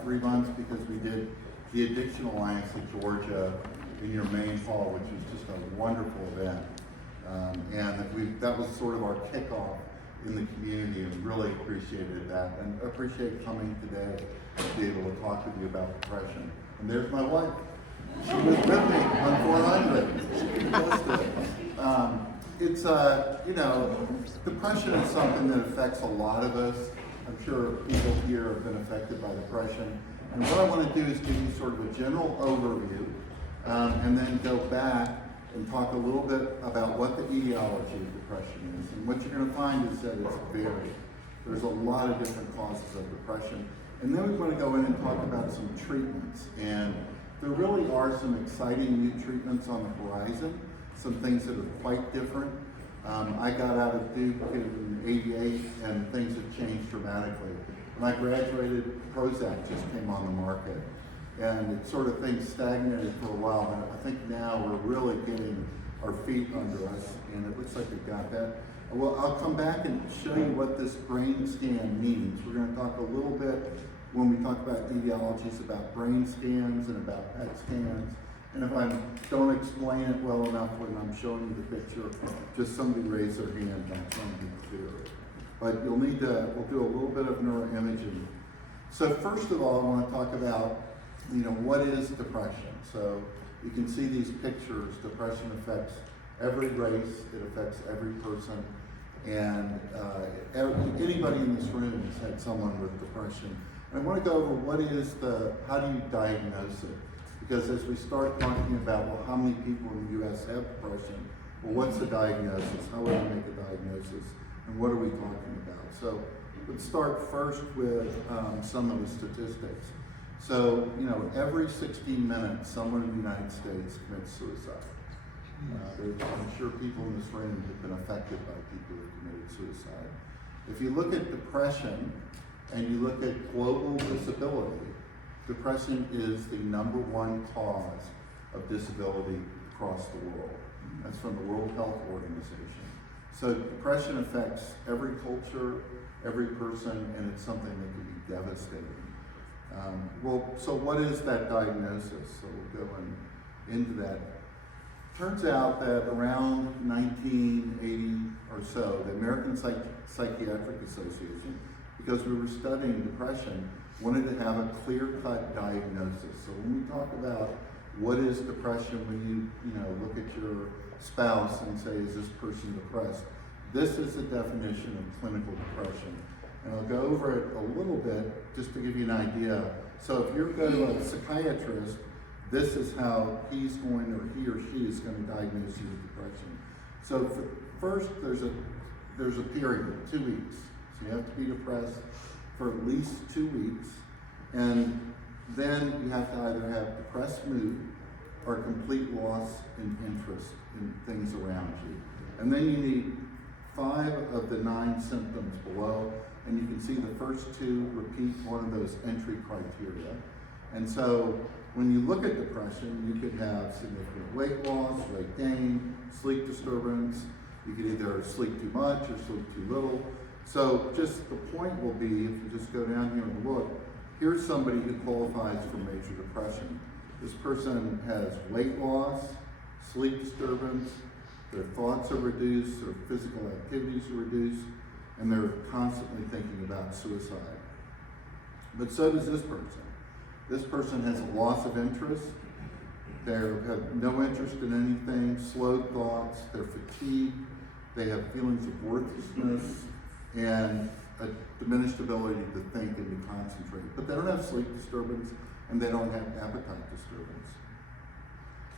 about 3 months because we did the Addiction Alliance of Georgia in your main hall, which was just a wonderful event. That was sort of our kickoff in the community, and really appreciated that, and appreciate coming today to be able to talk with you about depression. And there's my wife. She was with me on 400. She posted it. It's, you know, depression is something that affects a lot of us. I'm sure people here have been affected by depression. And what I want to do is give you sort of a general overview, and then go back and talk a little bit about what the etiology of depression is. And what you're going to find is that it's varied. There's a lot of different causes of depression. And then we're going to go in and talk about some treatments. And there really are some exciting new treatments on the horizon, some things that are quite different. I got out of Duke in '88 and things have changed dramatically. When I graduated, Prozac just came on the market. And it sort of things stagnated for a while, but I think now we're really getting our feet under us, and it looks like we've got that. Well, I'll come back and show you what this brain scan means. We're going to talk a little bit when we talk about etiologies about brain scans and about PET scans. And if I don't explain it well enough when I'm showing you the picture, just somebody raise their hand, that's going to be clear. But you'll need to, we'll do a little bit of neuroimaging. So first of all, I want to talk about, you know, what is depression? So you can see these pictures. Depression affects every race, it affects every person, and anybody in this room has had someone with depression. And I want to go over how do you diagnose it? Because as we start talking about, well, how many people in the US have depression? Well, what's the diagnosis? How would we make a diagnosis? And what are we talking about? So let's start first with some of the statistics. So, you know, every 16 minutes, someone in the United States commits suicide. I'm sure people in this room have been affected by people who have committed suicide. If you look at depression and you look at global disability, depression is the #1 cause of disability across the world. That's from the World Health Organization. So depression affects every culture, every person, and it's something that can be devastating. So what is that diagnosis? So we'll go into that. Turns out that around 1980 or so, the American Psychiatric Association, because we were studying depression, wanted to have a clear-cut diagnosis. So when we talk about what is depression, when you look at your spouse and say, is this person depressed? This is the definition of clinical depression. And I'll go over it a little bit just to give you an idea. So if you're going to a psychiatrist, this is how he or she is going to diagnose you with depression. So first, there's a period, 2 weeks. So you have to be depressed for at least 2 weeks. And then you have to either have depressed mood or complete loss in interest in things around you. And then you need 5 of the 9 symptoms below. And you can see the first 2 repeat one of those entry criteria. And so when you look at depression, you could have significant weight loss, weight gain, sleep disturbance. You could either sleep too much or sleep too little. So just the point will be, if you just go down here and look, here's somebody who qualifies for major depression. This person has weight loss, sleep disturbance, their thoughts are reduced, their physical activities are reduced, and they're constantly thinking about suicide. But so does this person. This person has a loss of interest. They have no interest in anything, slowed thoughts, they're fatigued, they have feelings of worthlessness, and a diminished ability to think and to concentrate. But they don't have sleep disturbance, and they don't have appetite disturbance.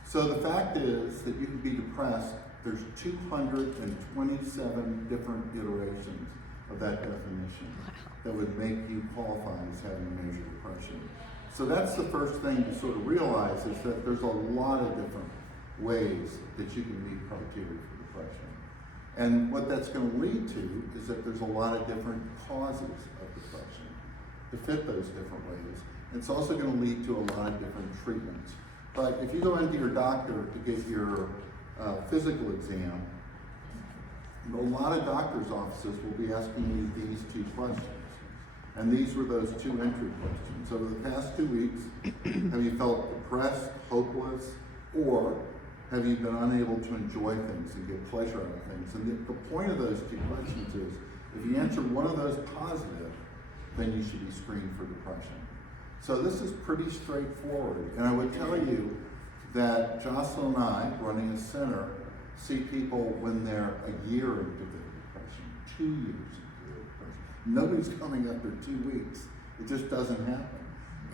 So the fact is that you can be depressed. There's 227 different iterations of that definition that would make you qualify as having major depression. So that's the first thing to sort of realize, is that there's a lot of different ways that you can meet criteria for depression. And what that's going to lead to is that there's a lot of different causes of depression to fit those different ways. It's also going to lead to a lot of different treatments. But if you go into your doctor to get your physical exam, a lot of doctors' offices will be asking you these 2 questions. And these were those 2 entry questions. Over the past 2 weeks, have you felt depressed, hopeless, or have you been unable to enjoy things and get pleasure out of things? And the point of those 2 questions is, if you answer one of those positive, then you should be screened for depression. So this is pretty straightforward. And I would tell you that Jocelyn and I, running a center, see people when they're a year into their depression, 2 years into their depression. Nobody's coming after 2 weeks. It just doesn't happen.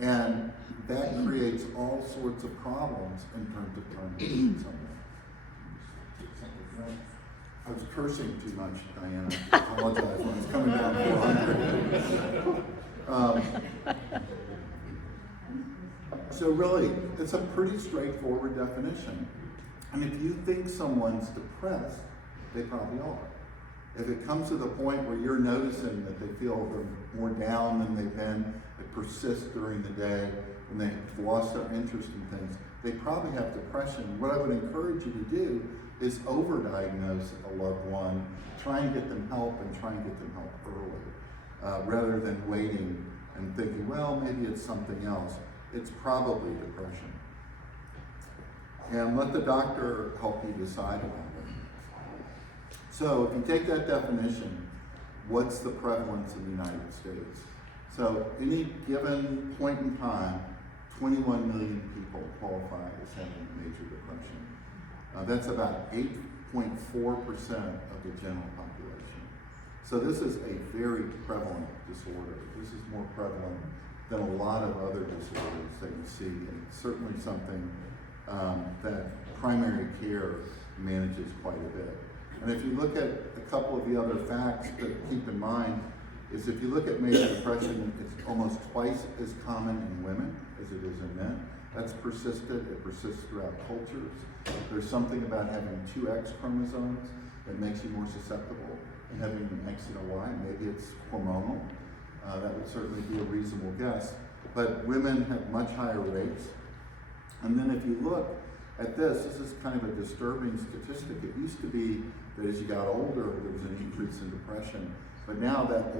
And that creates all sorts of problems in terms of terminating someone. I was cursing too much, Diana. I apologize when it's coming down 400. So really, it's a pretty straightforward definition. And if you think someone's depressed, they probably are. If it comes to the point where you're noticing that they feel they're more down than they've been, it persists during the day, and they've lost their interest in things, they probably have depression. What I would encourage you to do is overdiagnose a loved one, try and get them help, and try and get them help early, rather than waiting and thinking, well, maybe it's something else. It's probably depression. And let the doctor help you decide about it. So if you take that definition, what's the prevalence in the United States? So any given point in time, 21 million people qualify as having major depression. That's about 8.4% of the general population. So this is a very prevalent disorder. This is more prevalent than a lot of other disorders that you see, and it's certainly something that primary care manages quite a bit. And if you look at a couple of the other facts to keep in mind, is if you look at major depression, it's almost twice as common in women as it is in men. That's persisted, it persists throughout cultures. There's something about having 2 X chromosomes that makes you more susceptible, and having an X and a Y, maybe it's hormonal. That would certainly be a reasonable guess. But women have much higher rates. And then if you look at this is kind of a disturbing statistic. It used to be that as you got older, there was an increase in depression. But now that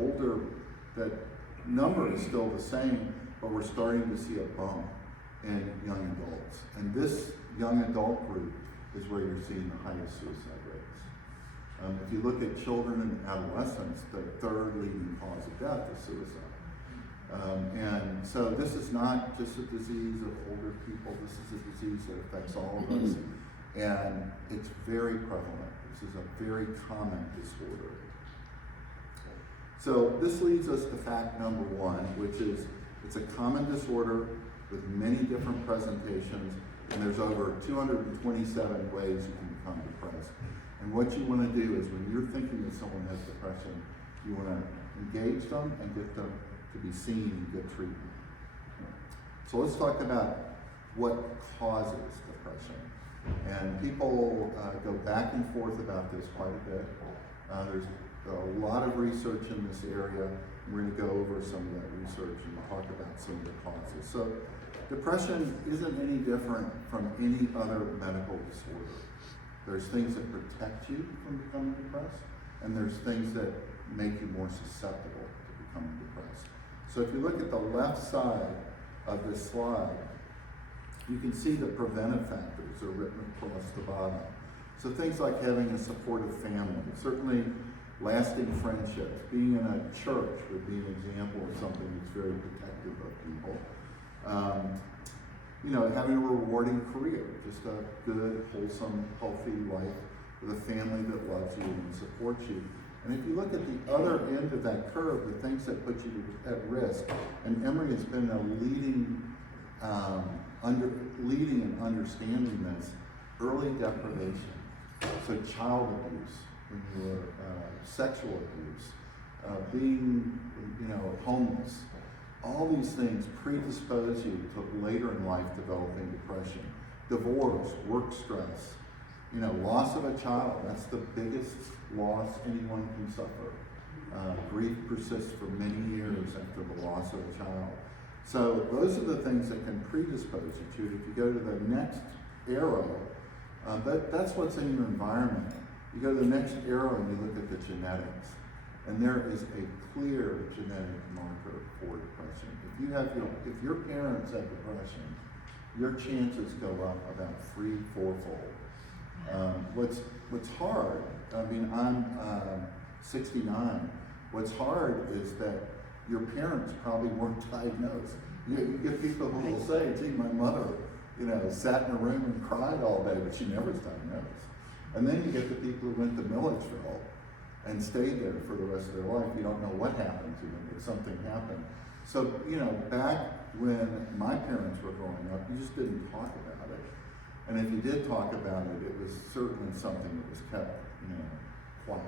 number is still the same, but we're starting to see a bump in young adults. And this young adult group is where you're seeing the highest suicide rates. If you look at children and adolescents, the 3rd leading cause of death is suicide. And so this is not just a disease of older people, this is a disease that affects all of us. And it's very prevalent. This is a very common disorder. So this leads us to fact number 1, which is it's a common disorder with many different presentations, and there's over 227 ways you can become depressed. And what you want to do is when you're thinking that someone has depression, you want to engage them and get them to be seen and get treatment. So let's talk about what causes depression. And people go back and forth about this quite a bit. There's a lot of research in this area. We're going to go over some of that research and talk about some of the causes. So depression isn't any different from any other medical disorder. There's things that protect you from becoming depressed, and there's things that make you more susceptible to becoming depressed. So if you look at the left side of this slide, you can see the preventive factors are written across the bottom. So things like having a supportive family, certainly lasting friendships, being in a church would be an example of something that's very protective of people. Having a rewarding career, just a good, wholesome, healthy life with a family that loves you and supports you. And if you look at the other end of that curve, the things that put you at risk, and Emory has been a leading in understanding this, early deprivation, so child abuse, when you were sexual abuse, being homeless. All these things predispose you to later in life developing depression. Divorce, work stress, loss of a child, that's the biggest loss anyone can suffer. Grief persists for many years after the loss of a child. So those are the things that can predispose you to it. If you go to the next arrow, that's what's in your environment. You go to the next arrow and you look at the genetics. And there is a clear genetic marker for depression. If your parents have depression, your chances go up about 3-4-fold. What's hard, I mean, I'm 69. What's hard is that your parents probably weren't diagnosed. You get people who will say, gee, my mother, sat in a room and cried all day, but she never was diagnosed. And then you get the people who went to Milledgeville and stayed there for the rest of their life. You don't know what happened to them, but something happened. So, back when my parents were growing up, you just didn't talk about it. And if you did talk about it, it was certainly something that was kept, quiet.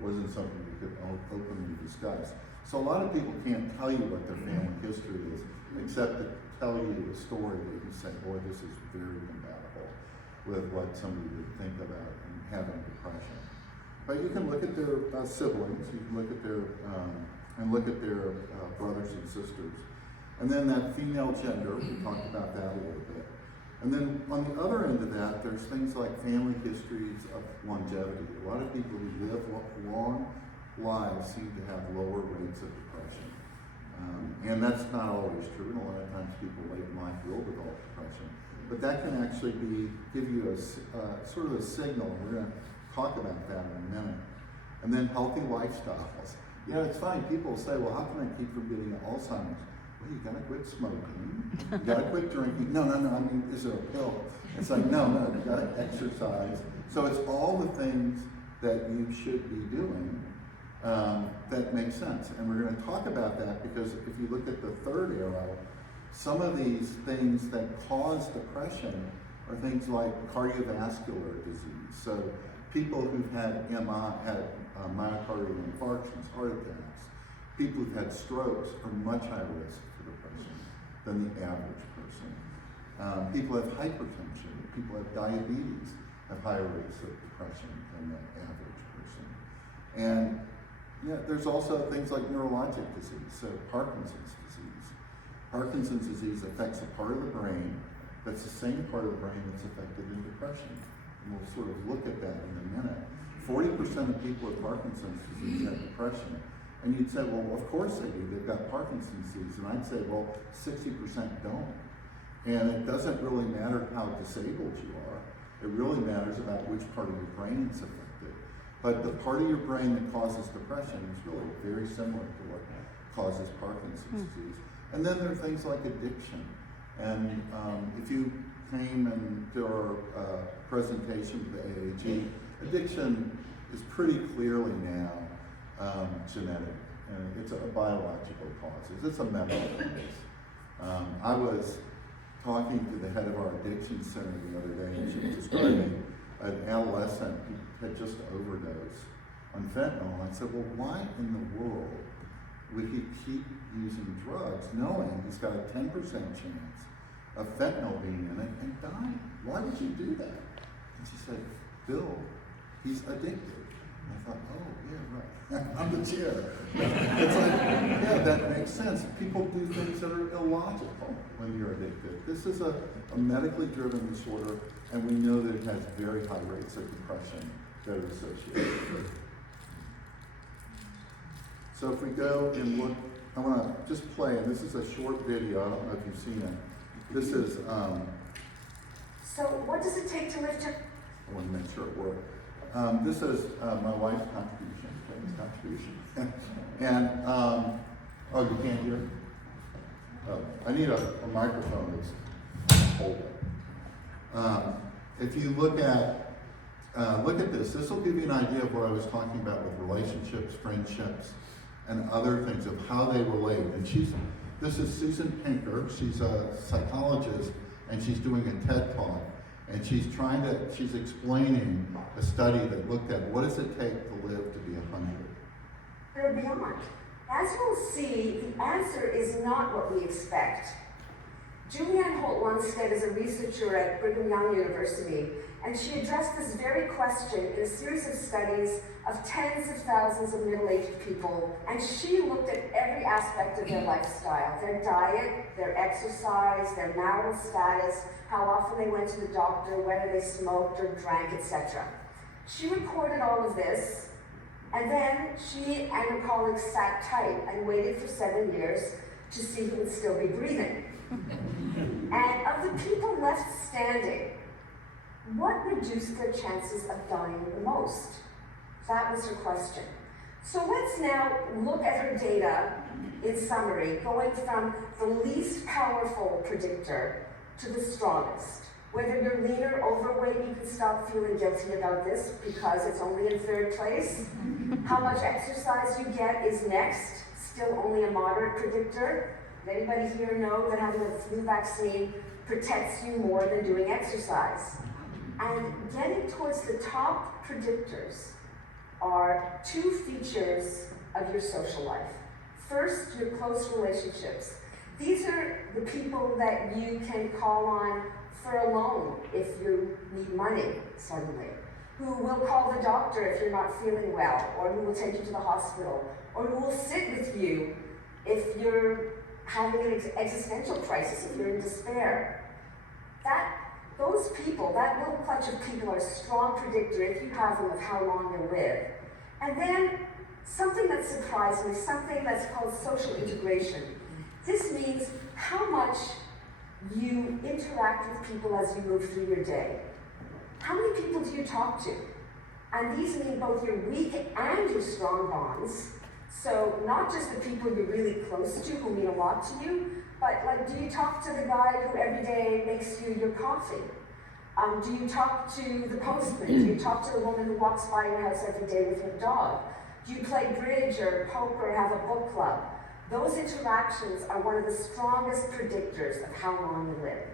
It wasn't something you could openly discuss. So a lot of people can't tell you what their family history is, except to tell you a story that you say, boy, this is very compatible with what somebody would think about and having depression. But you can look at their siblings, you can look at their brothers and sisters. And then that female gender, we talked about that a little bit. And then on the other end of that, there's things like family histories of longevity. A lot of people who live long lives seem to have lower rates of depression. And that's not always true, and a lot of times people late in life will develop depression. But that can actually give you a sort of a signal. We're going to talk about that in a minute. And then healthy lifestyles. It's funny, people say, well, how can I keep from getting Alzheimer's? Well, you gotta quit smoking, you gotta quit drinking. No, I mean, is there a pill? It's like, no, you gotta exercise. So it's all the things that you should be doing that make sense. And we're gonna talk about that because if you look at the third arrow, some of these things that cause depression are things like cardiovascular disease. So people who've had myocardial infarctions, heart attacks, people who've had strokes are much higher risk for depression than the average person. People have hypertension, people have diabetes, have higher rates of depression than the average person. And there's also things like neurologic disease, so Parkinson's disease. Parkinson's disease affects a part of the brain that's the same part of the brain that's affected in depression. And we'll sort of look at that in a minute. 40% of people with Parkinson's disease have depression. And you'd say, well, of course they do. They've got Parkinson's disease. And I'd say, well, 60% don't. And it doesn't really matter how disabled you are. It really matters about which part of your brain is affected. But the part of your brain that causes depression is really very similar to what causes Parkinson's disease. And then there are things like addiction. And if you came and did our presentation with the AAG, addiction is pretty clearly now genetic, and it's a biological cause. It's a medical cause. I was talking to the head of our addiction center the other day, and she was describing an adolescent who had just overdosed on fentanyl. I said, well, why in the world would he keep using drugs knowing he's got a 10% chance of fentanyl being in it and dying? Why would you do that? And she said, Bill, he's addicted. And I thought, oh, yeah, right. I'm the chair. It's like, yeah, that makes sense. People do things that are illogical when you're addicted. This is a medically driven disorder, and we know that it has very high rates of depression that are associated with it. So if we go and look, I want to just play, and this is a short video. I don't know if you've seen it. This is... So what does it take to live to... I want to make sure it works. This is my wife's contribution. And, oh, you can't hear? Oh, I need a microphone that's hold it. If you look at this will give you an idea of what I was talking about with relationships, friendships, and other things of how they relate. And this is Susan Pinker. She's a psychologist, and she's doing a TED Talk. And she's explaining a study that looked at what does it take to live to be 100. They're beyond. As you'll see, the answer is not what we expect. Julianne Holt-Lunstead is a researcher at Brigham Young University, and she addressed this very question in a series of studies of tens of thousands of middle-aged people, and she looked at every aspect of their lifestyle, their diet, their exercise, their marital status, how often they went to the doctor, whether they smoked or drank, etc. She recorded all of this, And then she and her colleagues sat tight and waited for 7 years to see who would still be breathing. And of the people left standing, what reduced their chances of dying the most? That was her question. So let's now look at her data in summary, going from the least powerful predictor to the strongest. Whether you're lean or overweight, you can stop feeling guilty about this because it's only in third place. How much exercise you get is next, still only a moderate predictor. Does anybody here know that having a flu vaccine protects you more than doing exercise? And getting towards the top predictors are two features of your social life. First, your close relationships. These are the people that you can call on for a loan if you need money suddenly, who will call the doctor if you're not feeling well, or who will take you to the hospital, or who will sit with you if you're having an existential crisis, if you're in despair. Those people, that little clutch of people, are a strong predictor, if you have them, of how long you'll live. And then something that surprised me, something that's called social integration. This means how much you interact with people as you move through your day. How many people do you talk to? And these mean both your weak and your strong bonds. So not just the people you're really close to who mean a lot to you, but like, do you talk to the guy who every day makes you your coffee? Do you talk to the postman? Do you talk to the woman who walks by your house every day with her dog? Do you play bridge or poker or have a book club? Those interactions are one of the strongest predictors of how long you live.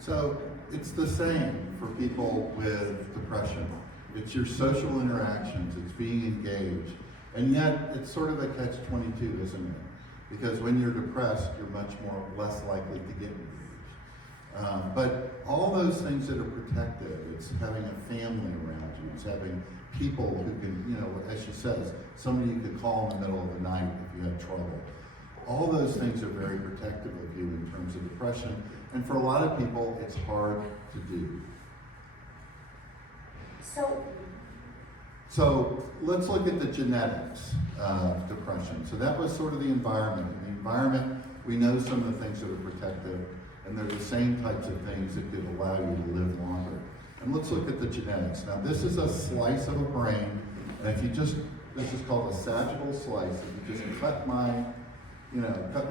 So it's the same for people with depression. It's your social interactions, it's being engaged. And yet it's sort of a catch-22, isn't it? Because when you're depressed, you're much less likely to get engaged. But all those things that are protective, it's having a family around you, it's having people who can, as she says, somebody you could call in the middle of the night if you had trouble. All those things are very protective of you in terms of depression, and for a lot of people, it's hard to do. So let's look at the genetics of depression. So that was sort of the environment. In the environment, we know some of the things that are protective, and they're the same types of things that could allow you to live longer. And let's look at the genetics. Now this is a slice of a brain, and if you this is called a sagittal slice. If you just cut me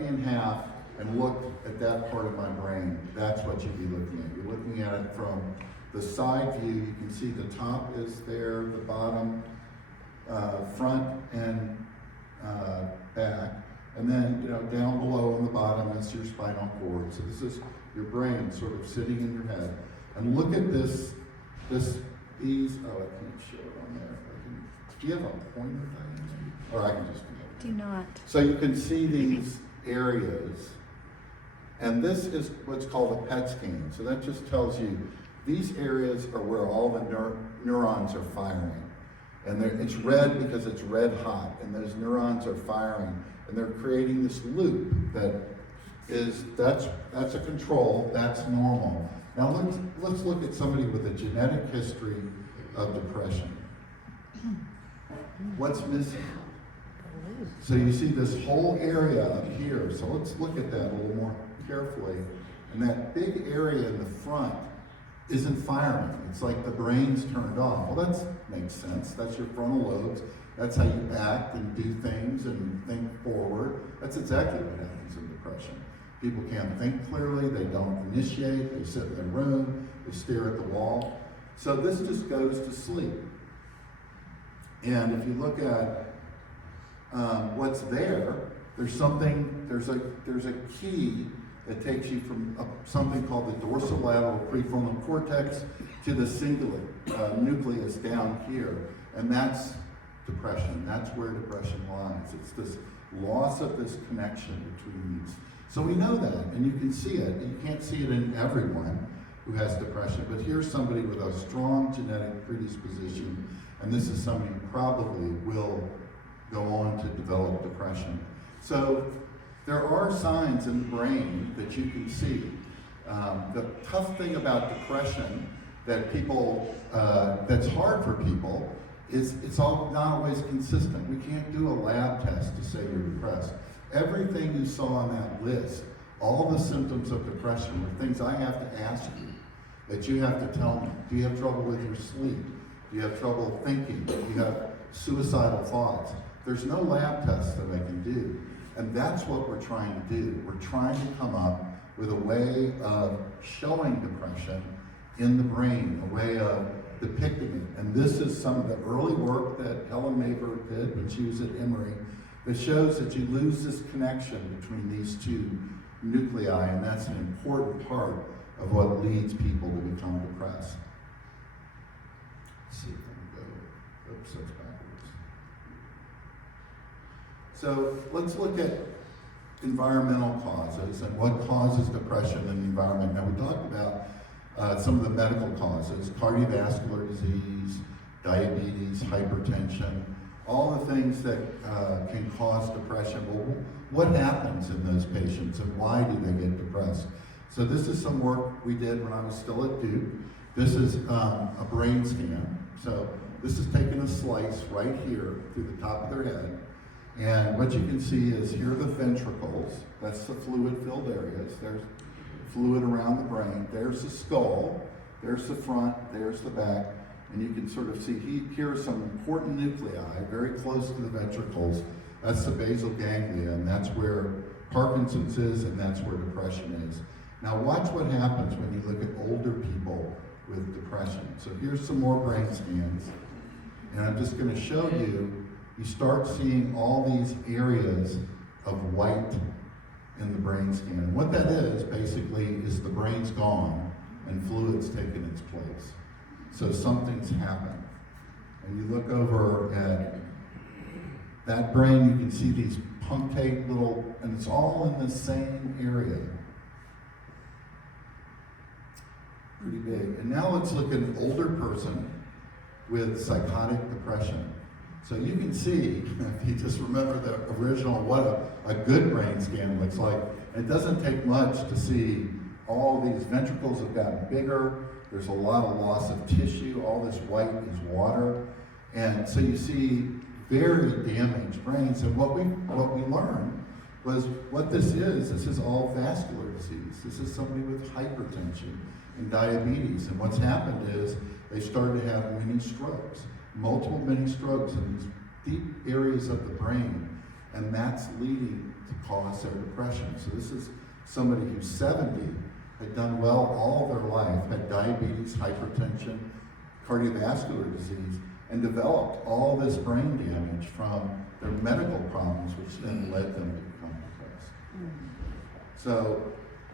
in half and look at that part of my brain, that's what you'd be looking at. You're looking at it from the side view. You can see the top is there, the bottom, front and back. And then, down below on the bottom is your spinal cord. So this is your brain sort of sitting in your head. And look at these, I can't show it on there. Do you have a pointer, Diane? Or I can just do it. Do not. So you can see these areas. And this is what's called a PET scan. So that just tells you these areas are where all the neurons are firing. And it's red because it's red hot. And those neurons are firing. And they're creating this loop that's a control, that's normal. Now let's look at somebody with a genetic history of depression. What's missing? So you see this whole area up here. So let's look at that a little more carefully. And that big area in the front isn't firing. It's like the brain's turned off. Well, that makes sense. That's your frontal lobes. That's how you act and do things and think forward. That's exactly what happens in depression. People can't think clearly, they don't initiate, they sit in their room, they stare at the wall. So this just goes to sleep. And if you look at what's there's a key that takes you from something called the dorsolateral prefrontal cortex to the cingulate nucleus down here. And that's depression. That's where depression lies. It's this loss of this connection between these. So we know that, and you can see it. You can't see it in everyone who has depression, but here's somebody with a strong genetic predisposition, and this is somebody who probably will go on to develop depression. So there are signs in the brain that you can see. The tough thing about depression that's hard for people it's all not always consistent. We can't do a lab test to say you're depressed. Everything you saw on that list, all the symptoms of depression are things I have to ask you, that you have to tell me. Do you have trouble with your sleep? Do you have trouble thinking? Do you have suicidal thoughts? There's no lab test that I can do. And that's what we're trying to do. We're trying to come up with a way of showing depression in the brain, a way of depicting it. And this is some of the early work that Helen Mayberg did when she was at Emory that shows that you lose this connection between these two nuclei, and that's an important part of what leads people to become depressed. Let's see if I can go, oops, that's backwards. So let's look at environmental causes and what causes depression in the environment. Now we talked about some of the medical causes, cardiovascular disease, diabetes, hypertension, all the things that can cause depression. Well, what happens in those patients and why do they get depressed? So this is some work we did when I was still at Duke. This is a brain scan. So this is taking a slice right here through the top of their head. And what you can see is here are the ventricles. That's the fluid-filled areas. There's fluid around the brain. There's the skull. There's the front. There's the back. And you can sort of see here are some important nuclei very close to the ventricles. That's the basal ganglia, and that's where Parkinson's is, and that's where depression is. Now watch what happens when you look at older people with depression. So here's some more brain scans. And I'm just going to show you, you start seeing all these areas of white in the brain scan. And what that is, basically, is the brain's gone and fluid's taken its place. So something's happened. And you look over at that brain, you can see these punctate little, and it's all in the same area. Pretty big. And now let's look at an older person with psychotic depression. So you can see, if you just remember the original, what a good brain scan looks like. It doesn't take much to see all these ventricles have gotten bigger. There's a lot of loss of tissue. All this white is water. And so you see very damaged brains. And what we learned was what this is all vascular disease. This is somebody with hypertension and diabetes. And what's happened is they started to have mini strokes, multiple mini strokes in these deep areas of the brain. And that's leading to cause their depression. So this is somebody who's 70, had done well all their life, had diabetes, hypertension, cardiovascular disease, and developed all this brain damage from their medical problems, which then led them to become depressed. So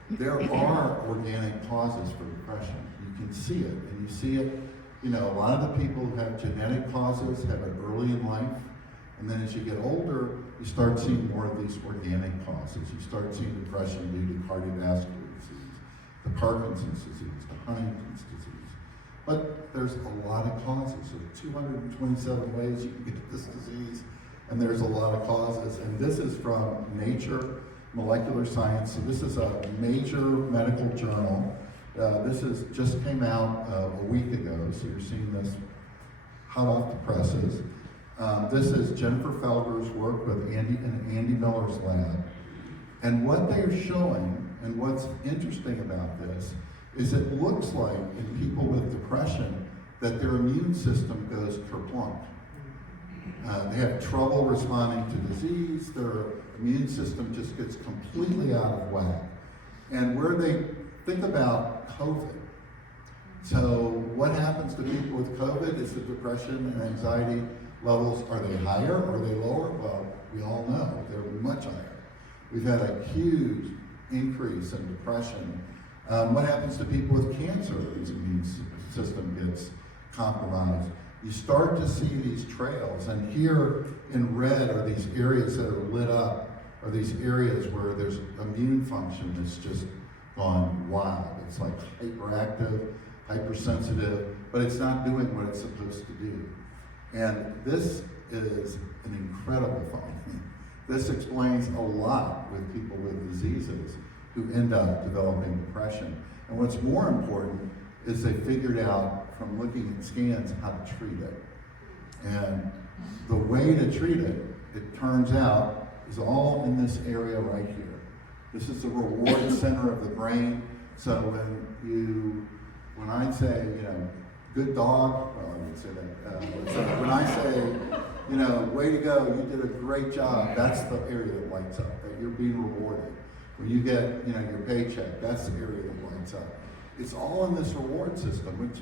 there are organic causes for depression. You can see it, and you see it, you know, a lot of the people who have genetic causes have it early in life, and then as you get older, you start seeing more of these organic causes. You start seeing depression due to cardiovascular disease, the Parkinson's disease, the Huntington's disease. But there's a lot of causes. There's 227 ways you can get this disease, and there's a lot of causes. And this is from Nature Molecular Science. So this is a major medical journal. This just came out a week ago, so you're seeing this hot off the presses. This is Jennifer Felger's work with Andy Miller's lab. And what they're showing, and what's interesting about this, is it looks like in people with depression that their immune system goes kerplunk. They have trouble responding to disease, their immune system just gets completely out of whack. And where they think about COVID. So what happens to people with COVID is the depression and anxiety levels, are they higher or are they lower? Well, we all know they're much higher. We've had a huge increase in depression. What happens to people with cancer whose immune system gets compromised? You start to see these trails, and here in red are these areas that are lit up, are these areas where there's immune function that's just gone wild. It's like hyperactive, hypersensitive, but it's not doing what it's supposed to do. And this is an incredible finding. This explains a lot with people with diseases who end up developing depression. And what's more important is they figured out from looking at scans how to treat it. And the way to treat it, it turns out, is all in this area right here. This is the reward center of the brain. So when I say, good dog, well, I wouldn't say that. So when I say, way to go, you did a great job, that's the area that lights up, that you're being rewarded. When you get, your paycheck, that's the area that lights up. It's all in this reward system, which,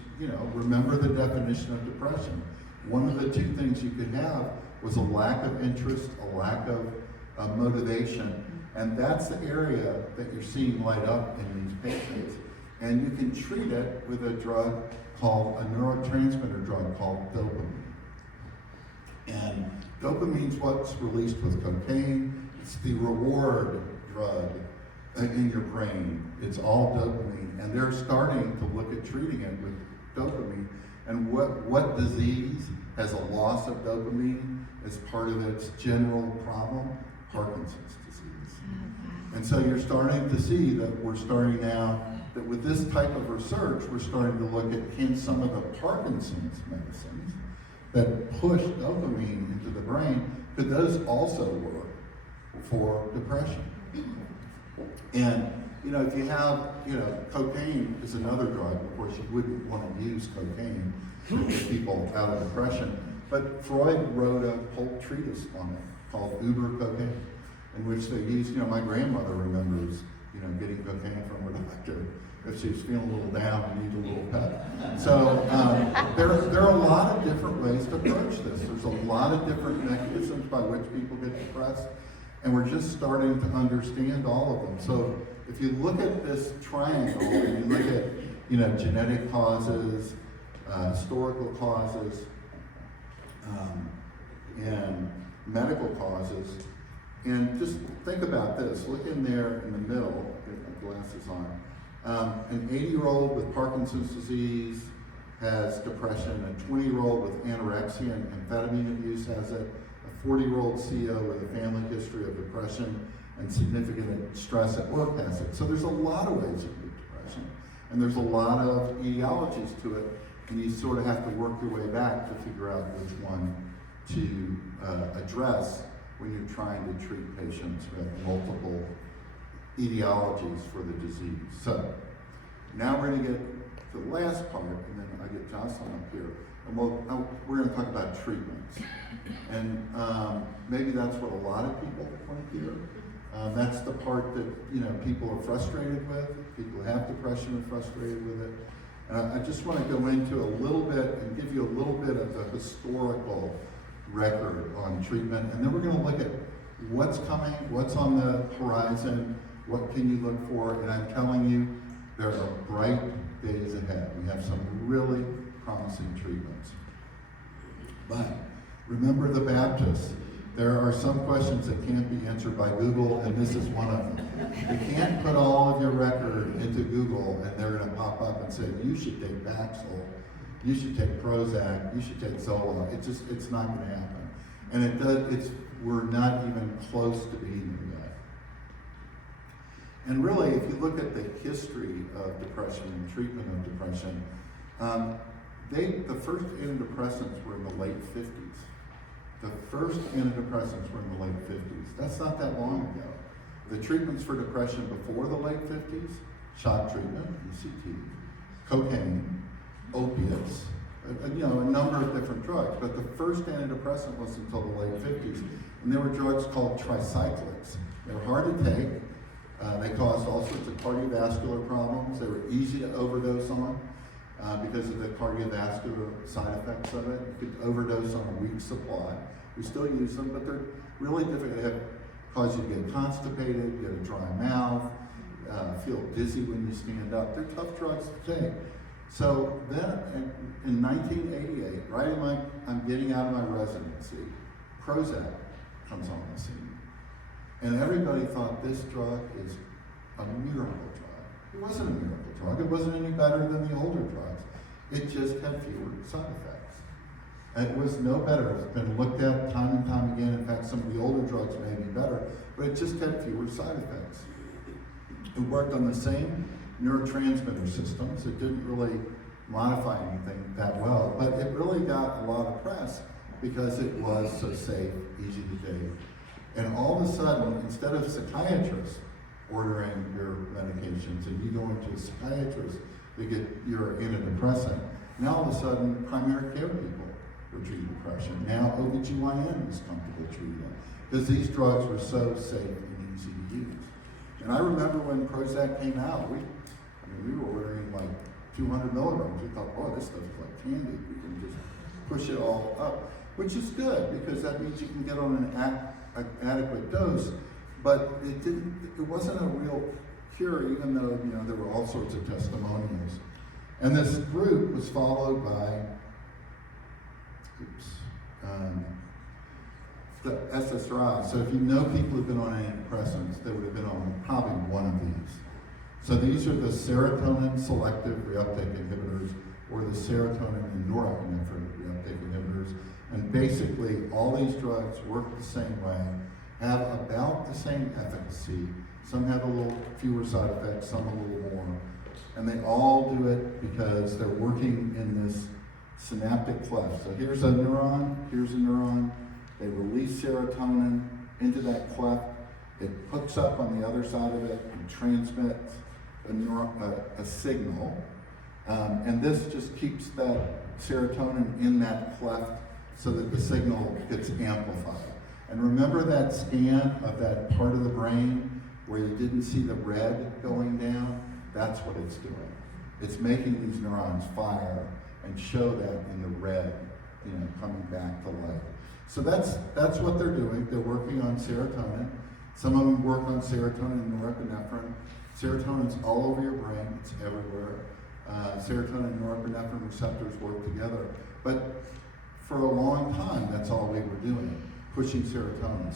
remember the definition of depression. One of the two things you could have was a lack of interest, a lack of motivation, and that's the area that you're seeing light up in these patients. And you can treat it with a drug called, a neurotransmitter drug called dopamine. And dopamine's what's released with cocaine. It's the reward drug in your brain. It's all dopamine. And they're starting to look at treating it with dopamine. And what disease has a loss of dopamine as part of its general problem? Parkinson's disease. And so you're starting to see that we're starting now, that with this type of research, we're starting to look at, can some of the Parkinson's medicines that push dopamine into the brain, could those also work for depression? And, if you have, cocaine is another drug. Of course, you wouldn't want to use cocaine to get people out of depression. But Freud wrote a whole treatise on it called Uber Cocaine, in which they used, my grandmother remembers, getting cocaine from her doctor if she was feeling a little down and needed a little pep. So there are a lot of different ways to approach this. There's a lot of different mechanisms by which people get depressed, and we're just starting to understand all of them. So if you look at this triangle, and you look at, genetic causes, historical causes, and medical causes, and just think about this. Look in there in the middle, get my glasses on. An 80-year-old with Parkinson's disease has depression. A 20-year-old with anorexia and amphetamine abuse has it. A 40-year-old CEO with a family history of depression and significant stress at work has it. So there's a lot of ways to get depression, and there's a lot of etiologies to it, and you sort of have to work your way back to figure out which one to address when you're trying to treat patients with multiple etiologies for the disease. So now we're going to get to the last part, and then I get Jocelyn up here, and we're going to talk about treatments. And maybe that's what a lot of people want to hear. That's the part that people are frustrated with. People who have depression are frustrated with it. And I just want to go into a little bit and give you a little bit of the historical record on treatment, and then we're going to look at what's coming, what's on the horizon, what can you look for, and I'm telling you, there are bright days ahead. We have some really promising treatments. But remember the Baptists. There are some questions that can't be answered by Google, and this is one of them. You can't put all of your record into Google, and they're going to pop up and say, you should take Paxil, you should take Prozac, you should take Zoloft. It's not going to happen. And we're not even close to being there yet. And really, if you look at the history of depression and treatment of depression, the first antidepressants were in the late 50s. The first antidepressants were in the late 50s. That's not that long ago. The treatments for depression before the late 50s, shock treatment, ECT, cocaine, opiates, a number of different drugs. But the first antidepressant was until the late 50s. And there were drugs called tricyclics. They were hard to take. They caused all sorts of cardiovascular problems. They were easy to overdose on because of the cardiovascular side effects of it. You could overdose on a week's supply. We still use them, but they're really difficult. They cause you to get constipated, get a dry mouth, feel dizzy when you stand up. They're tough drugs to take. So then in 1988, right I'm getting out of my residency, Prozac comes on the scene. And everybody thought this drug is a miracle drug. It wasn't a miracle drug. It wasn't any better than the older drugs. It just had fewer side effects. And it was no better. It's been looked at time and time again. In fact, some of the older drugs may be better, but it just had fewer side effects. It worked on the same neurotransmitter systems. It didn't really modify anything that well, but it really got a lot of press because it was so safe, easy to take. And all of a sudden, instead of psychiatrists ordering your medications and you going to a psychiatrist to get your antidepressant, now all of a sudden primary care people were treating depression. Now OBGYN is comfortable treating it because these drugs were so safe and easy to use. And I remember when Prozac came out, we were ordering like 200 milligrams. We thought, oh, this stuff's like candy. We can just push it all up, which is good because that means you can get on an adequate dose. But it wasn't a real cure, even though there were all sorts of testimonials. And this group was followed by, the SSRI. So if you know people who've been on antidepressants, they would have been on probably one of these. So these are the serotonin selective reuptake inhibitors or the serotonin and norepinephrine reuptake inhibitors. And basically all these drugs work the same way, have about the same efficacy. Some have a little fewer side effects, some a little more. And they all do it because they're working in this synaptic cleft. So here's a neuron, They release serotonin into that cleft. It hooks up on the other side of it and transmits a signal. And this just keeps that serotonin in that cleft so that the signal gets amplified. And remember that scan of that part of the brain where you didn't see the red going down? That's what it's doing. It's making these neurons fire and show that in the red, coming back to life. So that's what they're doing. They're working on serotonin. Some of them work on serotonin and norepinephrine. Serotonin's all over your brain. It's everywhere. Serotonin and norepinephrine receptors work together. But for a long time, that's all we were doing, pushing serotonin.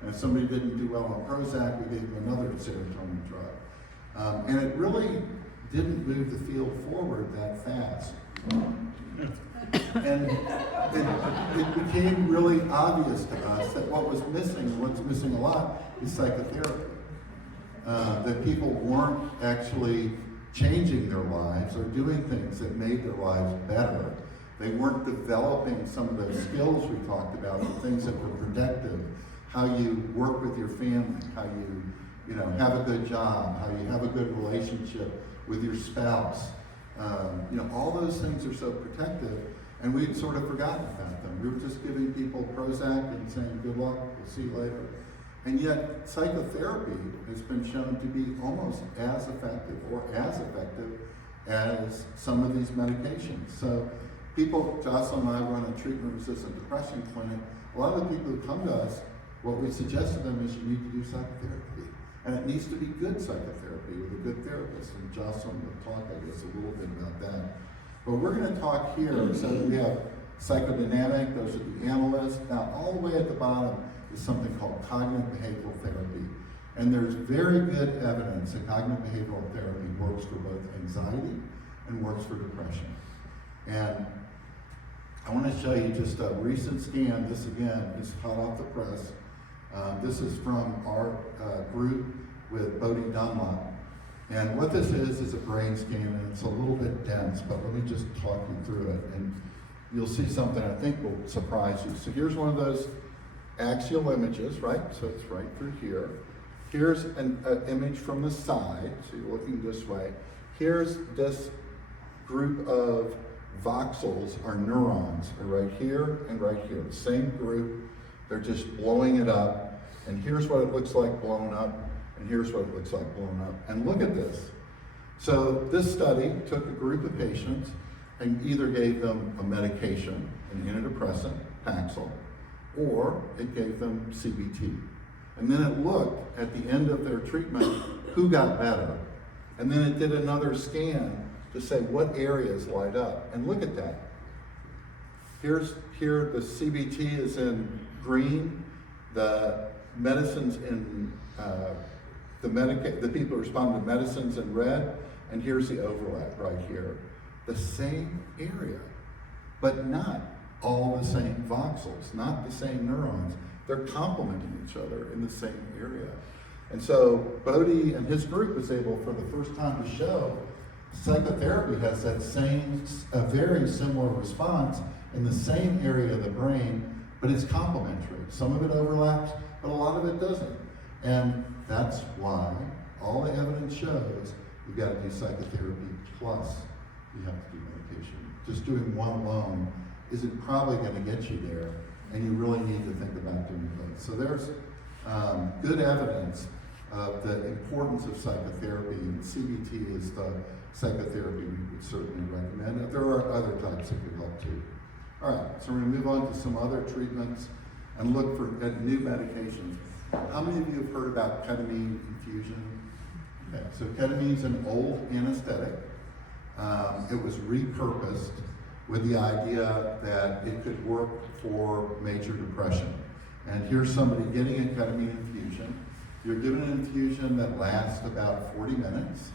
And if somebody didn't do well on Prozac, we gave them another serotonin drug. And it really didn't move the field forward that fast. And it became really obvious to us that what's missing a lot, is psychotherapy. That people weren't actually changing their lives or doing things that made their lives better. They weren't developing some of those skills we talked about, the things that were protective, how you work with your family, how you have a good job, how you have a good relationship with your spouse. All those things are so protective, and we'd sort of forgotten about them. We were just giving people Prozac and saying, good luck, we'll see you later. And yet, psychotherapy has been shown to be almost as effective as some of these medications. So Jocelyn and I run a treatment-resistant depression clinic. A lot of the people who come to us, what we suggest to them is you need to do psychotherapy. And it needs to be good psychotherapy with a good therapist. And Jocelyn will talk, I guess, a little bit about that. But we're going to talk here. So we have psychodynamic, those are the analysts. Now, all the way at the bottom is something called cognitive behavioral therapy. And there's very good evidence that cognitive behavioral therapy works for both anxiety and works for depression. And I want to show you just a recent scan. This, again, is hot off the press. This is from our group with Bodie Dunlop. And what this is a brain scan, and it's a little bit dense, but let me just talk you through it. And you'll see something I think will surprise you. So here's one of those axial images, right? So it's right through here. Here's an image from the side, so you're looking this way. Here's this group of voxels, or neurons, are right here and right here. The same group, they're just blowing it up. And here's what it looks like blown up, and here's what it looks like blown up. And look at this. So this study took a group of patients and either gave them a medication, an antidepressant, Paxil, or it gave them CBT. And then it looked at the end of their treatment who got better. And then it did another scan to say what areas light up. And look at that. Here the CBT is in green, the medicines in the people who respond to medicines in red, and here's the overlap right here. The same area, but not all the same voxels, not the same neurons. They're complementing each other in the same area. And so Bodie and his group was able for the first time to show psychotherapy has that same, a very similar response in the same area of the brain, but it's complementary. Some of it overlaps, but a lot of it doesn't. And that's why all the evidence shows you've got to do psychotherapy plus you have to do medication. Just doing one alone isn't probably going to get you there, and you really need to think about doing both. So there's good evidence of the importance of psychotherapy, and CBT is the psychotherapy we would certainly recommend. There are other types that could help too. All right, so we're going to move on to some other treatments and look at new medications. How many of you have heard about ketamine infusion? Okay, so ketamine is an old anesthetic. It was repurposed with the idea that it could work for major depression. And here's somebody getting a ketamine infusion. You're given an infusion that lasts about 40 minutes.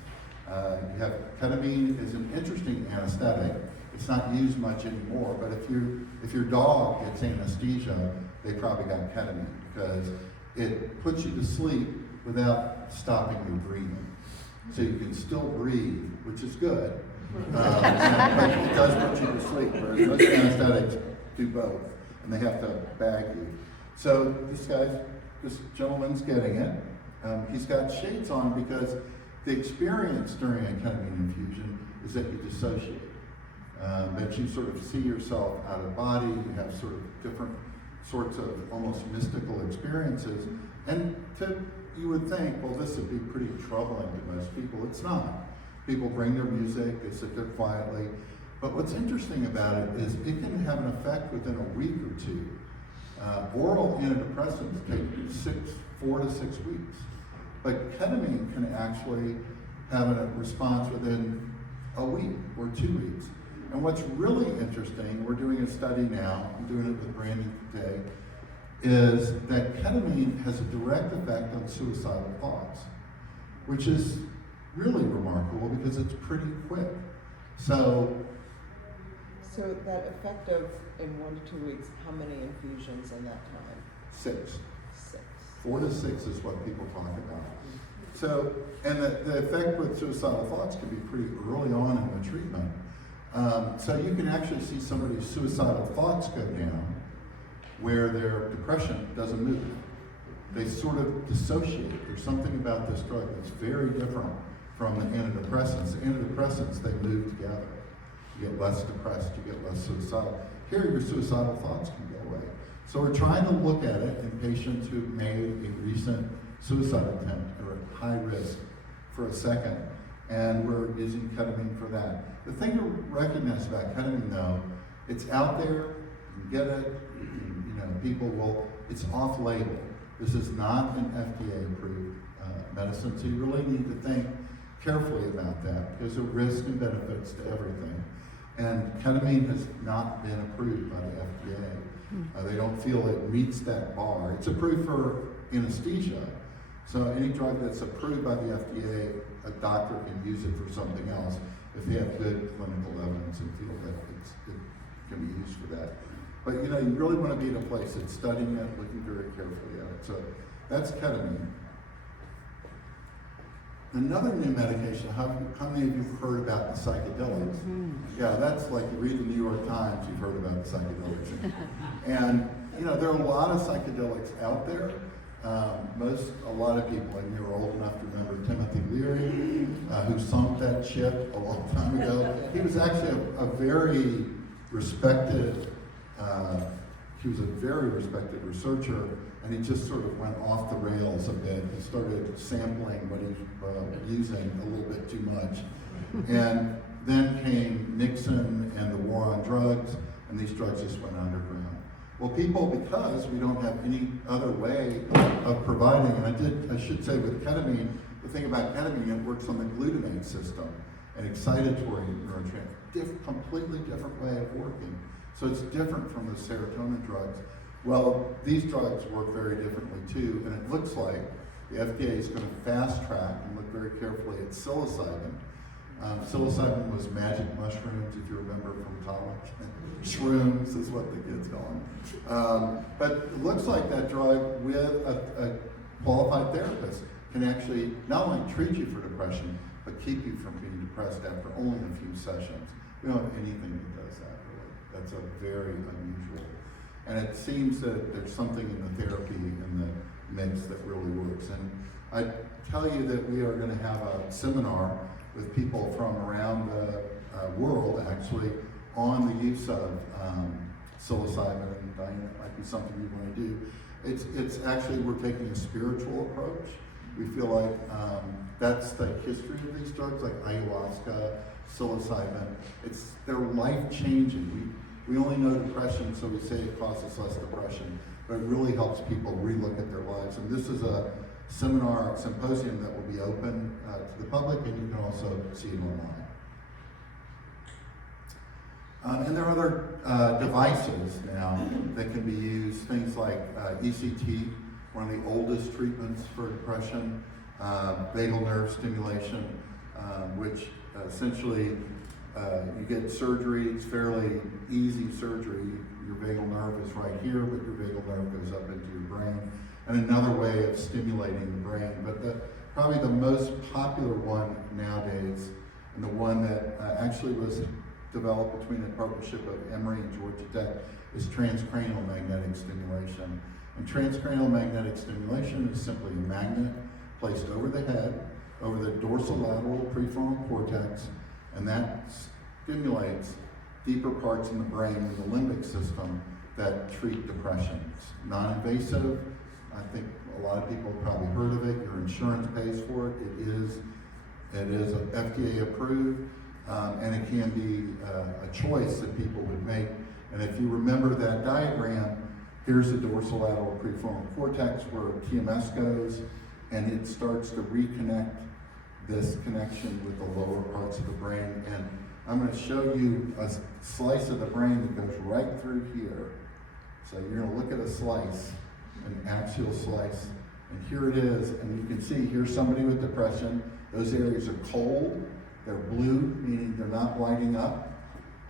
Ketamine is an interesting anesthetic. It's not used much anymore, but if your dog gets anesthesia, they probably got ketamine because it puts you to sleep without stopping your breathing. So you can still breathe, which is good, but it does put you to sleep, whereas most anesthetics do both, and they have to bag you. So this gentleman's getting it. He's got shades on because the experience during a ketamine infusion is that you dissociate. That you sort of see yourself out of body, you have sort of different sorts of almost mystical experiences, and you would think, well, this would be pretty troubling to most people. It's not. People bring their music, they sit there quietly, but what's interesting about it is it can have an effect within a week or two. Oral antidepressants take 4 to 6 weeks, but ketamine can actually have a response within a week or 2 weeks. And what's really interesting, we're doing a study now, I'm doing it with Brandon today, is that ketamine has a direct effect on suicidal thoughts, which is really remarkable because it's pretty quick. So that effect of in 1 to 2 weeks, how many infusions in that time? 6. 6. 4 to 6 is what people talk about. So, and the effect with suicidal thoughts can be pretty early on in the treatment. So you can actually see somebody's suicidal thoughts go down where their depression doesn't move. They sort of dissociate. There's something about this drug that's very different from the antidepressants. The antidepressants, they move together. You get less depressed, you get less suicidal. Here, your suicidal thoughts can go away. So we're trying to look at it in patients who've made a recent suicide attempt or at high risk for a second, and we're using ketamine for that. The thing to recognize about ketamine, though, it's out there, you can get it, it's off-label. This is not an FDA-approved medicine, so you really need to think carefully about that because there are risks and benefits to everything. And ketamine has not been approved by the FDA. They don't feel it meets that bar. It's approved for anesthesia, so any drug that's approved by the FDA, a doctor can use it for something else if they have good clinical evidence and feel that it can be used for that. But you really want to be in a place that's studying it, looking very carefully at it. So that's ketamine. Another new medication, how many of you have heard about the psychedelics? Yeah, that's like you read the New York Times, you've heard about the psychedelics. And there are a lot of psychedelics out there. A lot of people in here are old enough to remember Timothy Leary, who sunk that ship a long time ago. He was actually a very respected researcher, and he just sort of went off the rails a bit. He started sampling what he was using a little bit too much. And then came Nixon and the war on drugs, and these drugs just went underground. Well, because we don't have any other way of providing, and I should say with ketamine, the thing about ketamine, it works on the glutamate system, an excitatory neurotransmitter, completely different way of working. So it's different from the serotonin drugs. Well, these drugs work very differently too, and it looks like the FDA is going to fast track and look very carefully at psilocybin. Psilocybin was magic mushrooms, if you remember from college. Shrooms is what the kids call them. But it looks like that drug with a qualified therapist can actually not only treat you for depression, but keep you from being depressed after only a few sessions. We don't have anything that does that, really. That's a very unusual. And it seems that there's something in the therapy in the mix that really works. And I tell you that we are going to have a seminar with people from around the world, actually, on the use of psilocybin, and Diane, that might be something you want to do. It's actually, we're taking a spiritual approach. We feel like that's the history of these drugs, like ayahuasca, psilocybin. They're life-changing. We only know depression, so we say it causes less depression, but it really helps people relook at their lives. And this is a symposium that will be open to the public, and you can also see it online. And there are other devices now that can be used, things like ECT, one of the oldest treatments for depression, vagal nerve stimulation, which essentially you get surgery. It's fairly easy surgery. Your vagal nerve is right here, but your vagal nerve goes up into your brain. And another way of stimulating the brain. But probably the most popular one nowadays, and the one that actually was developed between a partnership of Emory and Georgia Tech, is transcranial magnetic stimulation. And transcranial magnetic stimulation is simply a magnet placed over the head, over the dorsolateral prefrontal cortex, and that stimulates deeper parts in the brain in the limbic system that treat depression. It's non-invasive. I think a lot of people have probably heard of it. Your insurance pays for it. It is FDA approved, and it can be a choice that people would make. And if you remember that diagram, here's the dorsolateral prefrontal cortex where TMS goes, and it starts to reconnect this connection with the lower parts of the brain. And I'm going to show you a slice of the brain that goes right through here. So you're going to look at a slice, an axial slice, and here it is. And you can see here's somebody with depression. Those areas are cold. They're blue, meaning they're not lighting up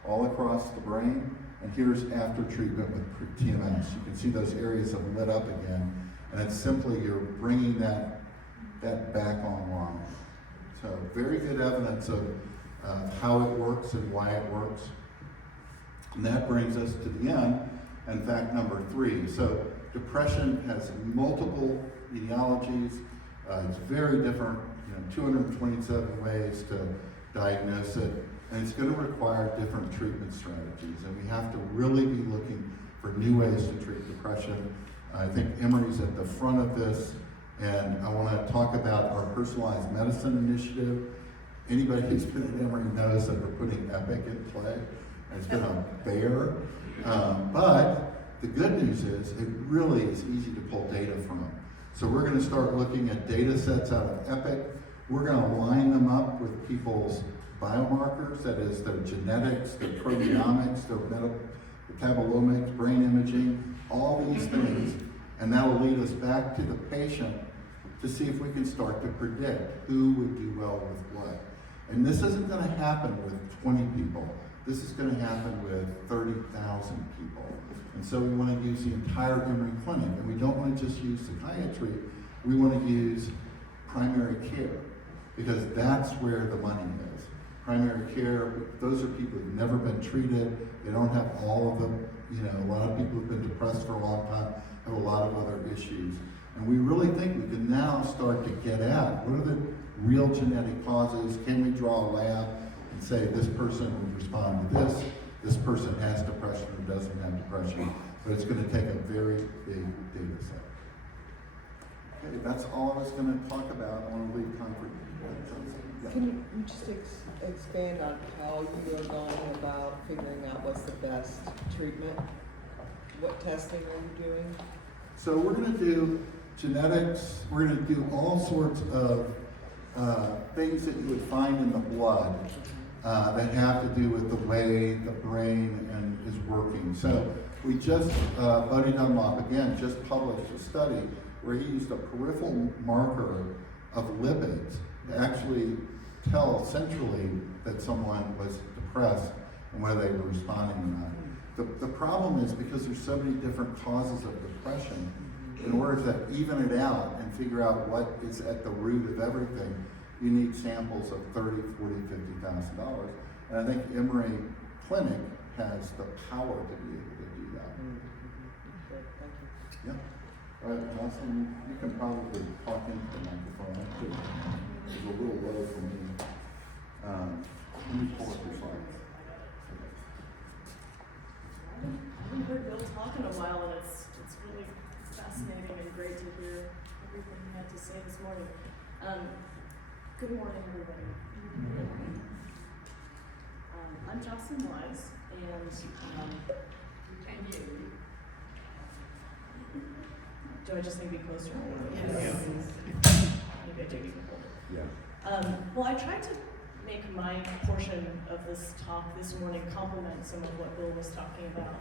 all across the brain. And here's after treatment with TMS. You can see those areas have lit up again. And it's simply you're bringing that back online. So very good evidence of how it works and why it works. And that brings us to the end, and fact number 3. So depression has multiple etiologies. It's very different, 227 ways to diagnose it. And it's going to require different treatment strategies. And we have to really be looking for new ways to treat depression. I think Emory's at the front of this. And I want to talk about our personalized medicine initiative. Anybody who's been at Emory knows that we're putting EPIC in play. And it's been a bear. But the good news is it really is easy to pull data from. So we're going to start looking at data sets out of EPIC. We're going to line them up with people's biomarkers, that is their genetics, their proteomics, their metabolomics, brain imaging, all these things. And that will lead us back to the patient to see if we can start to predict who would do well with what. And this isn't going to happen with 20 people. This is going to happen with 30,000 people. And so we want to use the entire Emory clinic. And we don't want to just use psychiatry. We want to use primary care, because that's where the money is. Primary care, those are people who've never been treated. They don't have all of them. A lot of people who've been depressed for a long time have a lot of other issues. And we really think we can now start to get at what are the real genetic causes. Can we draw a lab and say this person would respond to this person has depression or doesn't have depression, but it's going to take a very big data set. Okay, that's all I was going to talk about. I want to leave time for yeah. Can you just expand on how you are going about figuring out what's the best treatment? What testing are you doing? So we're going to do genetics. We're going to do all sorts of things that you would find in the blood that have to do with the way the brain is working. So we just, Buddy Dunlop, again, just published a study where he used a peripheral marker of lipids to actually tell centrally that someone was depressed and whether they were responding or not. The problem is because there's so many different causes of depression, in order to even it out and figure out what is at the root of everything, you need samples of $30,000, $40,000, $50,000. And I think Emory Clinic has the power to be able to do that. Great, thank you. Yeah. All right, Jocelyn, you can probably talk into the microphone. Actually, it's a little low for me. Let me pull up your slides. I haven't heard Bill talk in a while, and it's really fascinating and great to hear everything he had to say this morning. Good morning, everybody. I'm Jocelyn Wise, and you. Do I just need to be closer? Yes. Maybe I do need to hold it. Yeah. Well, I tried to make my portion of this talk this morning complement some of what Bill was talking about.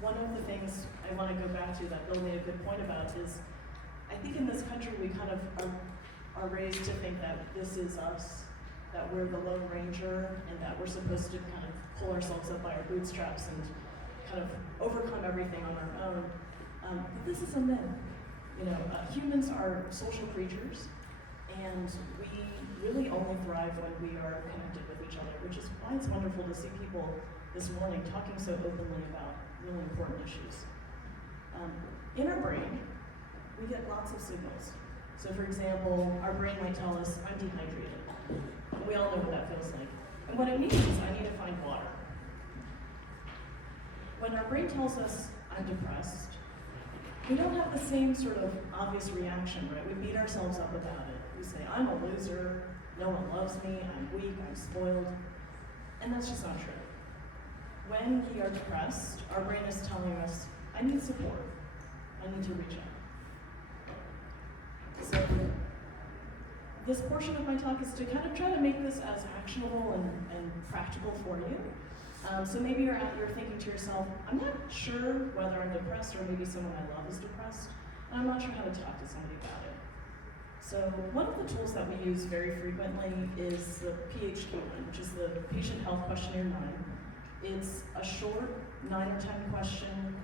One of the things I want to go back to that Bill made a good point about is, I think in this country we kind of are raised to think that this is us, that we're the Lone Ranger, and that we're supposed to kind of pull ourselves up by our bootstraps and kind of overcome everything on our own. But this is a myth. Humans are social creatures, and we really only thrive when we are connected with each other, which is why it's wonderful to see people this morning talking so openly about really important issues. In our brain, we get lots of signals. So for example, our brain might tell us, I'm dehydrated. And we all know what that feels like. And what it means is I need to find water. When our brain tells us, I'm depressed, we don't have the same sort of obvious reaction, right? We beat ourselves up about it. We say, I'm a loser, no one loves me, I'm weak, I'm spoiled. And that's just not true. When we are depressed, our brain is telling us, I need support. I need to reach out. So this portion of my talk is to kind of try to make this as actionable and practical for you. So maybe you're out there thinking to yourself, I'm not sure whether I'm depressed or maybe someone I love is depressed, and I'm not sure how to talk to somebody about it. So one of the tools that we use very frequently is the Peachtree, which is the Patient Health Questionnaire 9. It's a short 9 or 10 question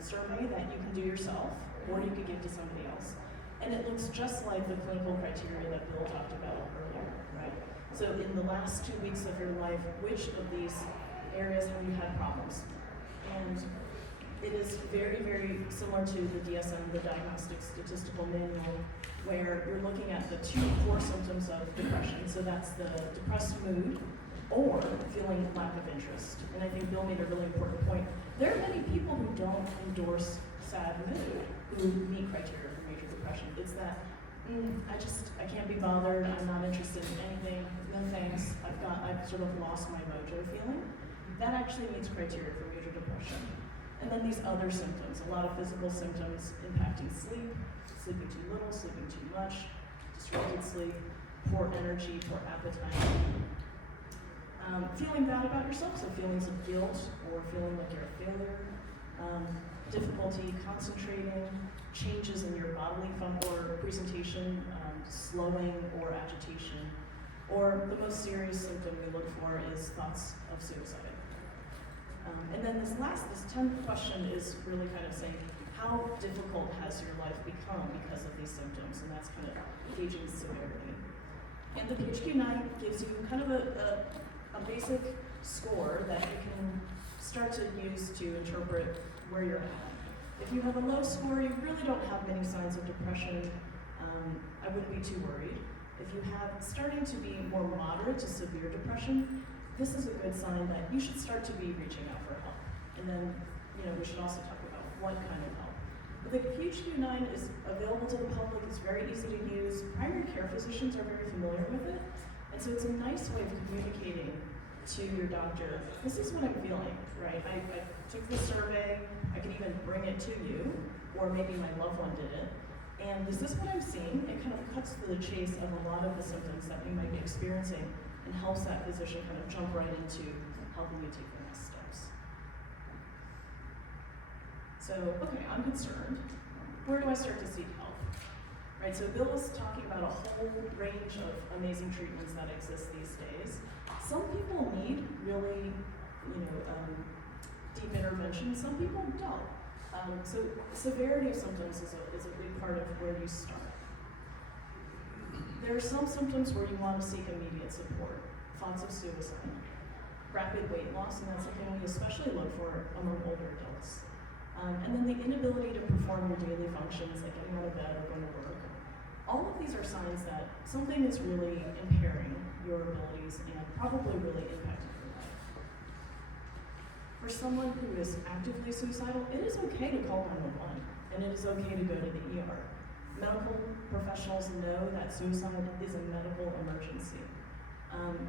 survey that you can do yourself, or you could give to somebody else. And it looks just like the clinical criteria that Bill talked about earlier, right? So in the last 2 weeks of your life, which of these areas have you had problems? And it is very, very similar to the DSM, the Diagnostic Statistical Manual, where you're looking at the 2 core symptoms of depression. So that's the depressed mood or feeling lack of interest. And I think Bill made a really important point. There are many people who don't endorse sad mood who meet criteria for major depression. It's that, I can't be bothered, I'm not interested in anything, no thanks, I've sort of lost my mojo feeling. That actually meets criteria for major depression. And then these other symptoms, a lot of physical symptoms impacting sleep, sleeping too little, sleeping too much, disrupted sleep, poor energy, poor appetite. Feeling bad about yourself, so feelings of guilt or feeling like you're a failure, difficulty concentrating, changes in your bodily or presentation, slowing or agitation, or the most serious symptom we look for is thoughts of suicide. And then this 10th question is really kind of saying, how difficult has your life become because of these symptoms? And that's kind of gauging severity. And the PHQ-9 gives you kind of a basic score that you can start to use to interpret where you're at. If you have a low score, you really don't have many signs of depression. I wouldn't be too worried. If you have starting to be more moderate to severe depression, this is a good sign that you should start to be reaching out for help. And then, we should also talk about what kind of help. But the PHQ-9 is available to the public, it's very easy to use. Primary care physicians are very familiar with it. And so it's a nice way of communicating to your doctor, this is what I'm feeling, right? I took the survey, I can even bring it to you, or maybe my loved one did it. And this is what I'm seeing. It kind of cuts to the chase of a lot of the symptoms that we might be experiencing and helps that physician kind of jump right into helping you take the next steps. So, okay, I'm concerned. Where do I start to seek help? Right, so Bill was talking about a whole range of amazing treatments that exist these days. Some people need really, deep intervention. Some people don't. So severity of symptoms is a big part of where you start. There are some symptoms where you want to seek immediate support. Thoughts of suicide. rapid weight loss, and that's something we especially look for among older adults. And then the inability to perform your daily functions, like getting out of bed or going to work. All of these are signs that something is really impairing your abilities and probably really impacting your life. For someone who is actively suicidal, it is okay to call 911, and it is okay to go to the ER. Medical professionals know that suicide is a medical emergency.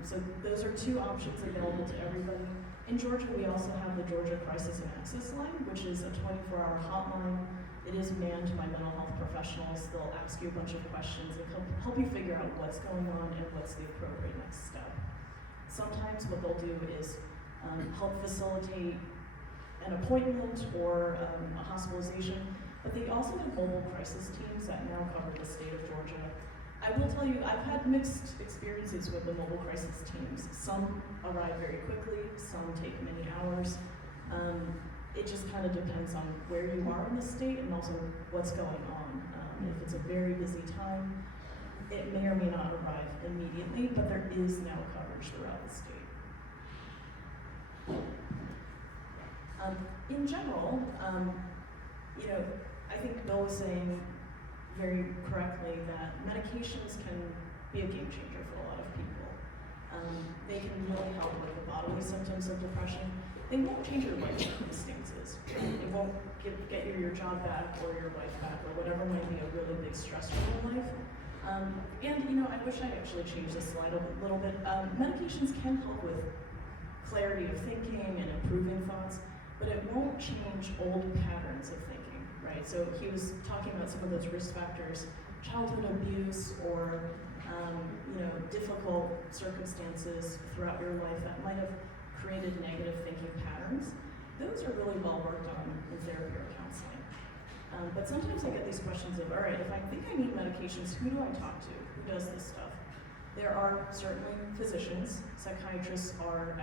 So those are two options available to everybody. In Georgia, we also have the Georgia Crisis and Access Line, which is a 24-hour hotline. It is manned by mental health professionals. They'll ask you a bunch of questions and help you figure out what's going on and what's the appropriate next step. Sometimes what they'll do is help facilitate an appointment or a hospitalization, but they also have mobile crisis teams that now cover the state of Georgia. I will tell you, I've had mixed experiences with the mobile crisis teams. Some arrive very quickly, some take many hours. It just kind of depends on where you are in the state and also what's going on. If it's a very busy time, it may or may not arrive immediately, but there is now coverage throughout the state. In general, I think Bill was saying very correctly that medications can be a game changer for a lot of people. They can really help with the bodily symptoms of depression. They won't change your life circumstances. It won't get you your job back or your life back or whatever might be a really big stressor in your life. I wish I actually changed this slide a little bit. Medications can help with clarity of thinking and improving thoughts, but it won't change old patterns of thinking, right? So he was talking about some of those risk factors, childhood abuse or difficult circumstances throughout your life that might have created negative thinking patterns. Those are really well worked on in therapy or counseling. But sometimes I get these questions of, all right, if I think I need medications, who do I talk to? Who does this stuff? There are certainly physicians. Psychiatrists are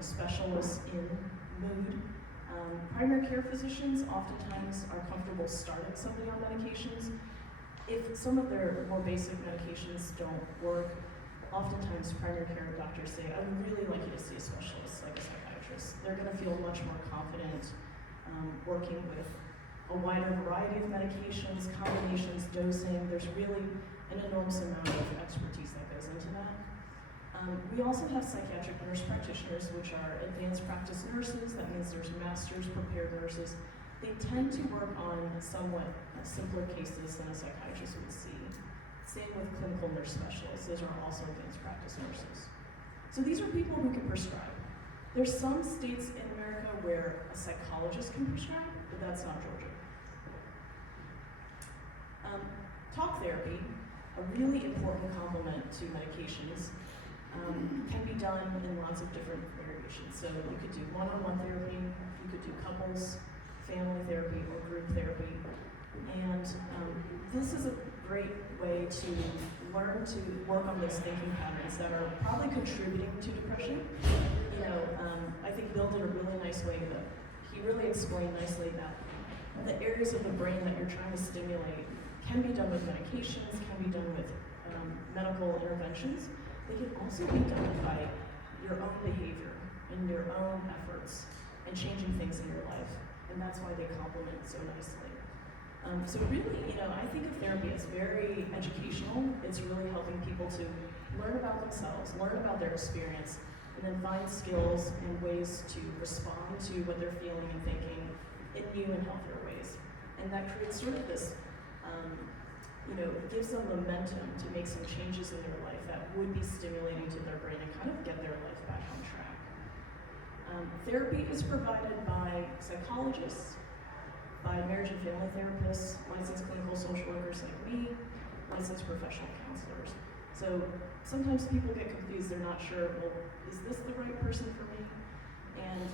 specialists in mood. Primary care physicians oftentimes are comfortable starting somebody on medications. If some of their more basic medications don't work, oftentimes primary care doctors say, I would really like you to see a specialist like a psychiatrist. They're going to feel much more confident working with a wider variety of medications, combinations, dosing. There's really an enormous amount of expertise that goes into that. We also have psychiatric nurse practitioners, which are advanced practice nurses. That means there's master's prepared nurses. They tend to work on somewhat simpler cases than a psychiatrist would see. Same with clinical nurse specialists. Those are also advanced practice nurses. So these are people who can prescribe. There's some states in America where a psychologist can prescribe, but that's not Georgia. Talk therapy, a really important complement to medications, can be done in lots of different variations. So you could do one-on-one therapy, you could do couples, family therapy, or group therapy. And this is a great way to learn to work on those thinking patterns that are probably contributing to depression. I think Bill did a really nice way he really explained nicely that the areas of the brain that you're trying to stimulate can be done with medications, can be done with medical interventions. They can also be done by your own behavior and your own efforts and changing things in your life. And that's why they complement so nicely. So really, I think of therapy as very educational. It's really helping people to learn about themselves, learn about their experience, and then find skills and ways to respond to what they're feeling and thinking in new and healthier ways. And that creates sort of this, gives them momentum to make some changes in their life that would be stimulating to their brain and kind of get their life back on track. Therapy is provided by psychologists, by marriage and family therapists, licensed clinical social workers like me, licensed professional counselors. So sometimes people get confused, they're not sure, well, is this the right person for me? And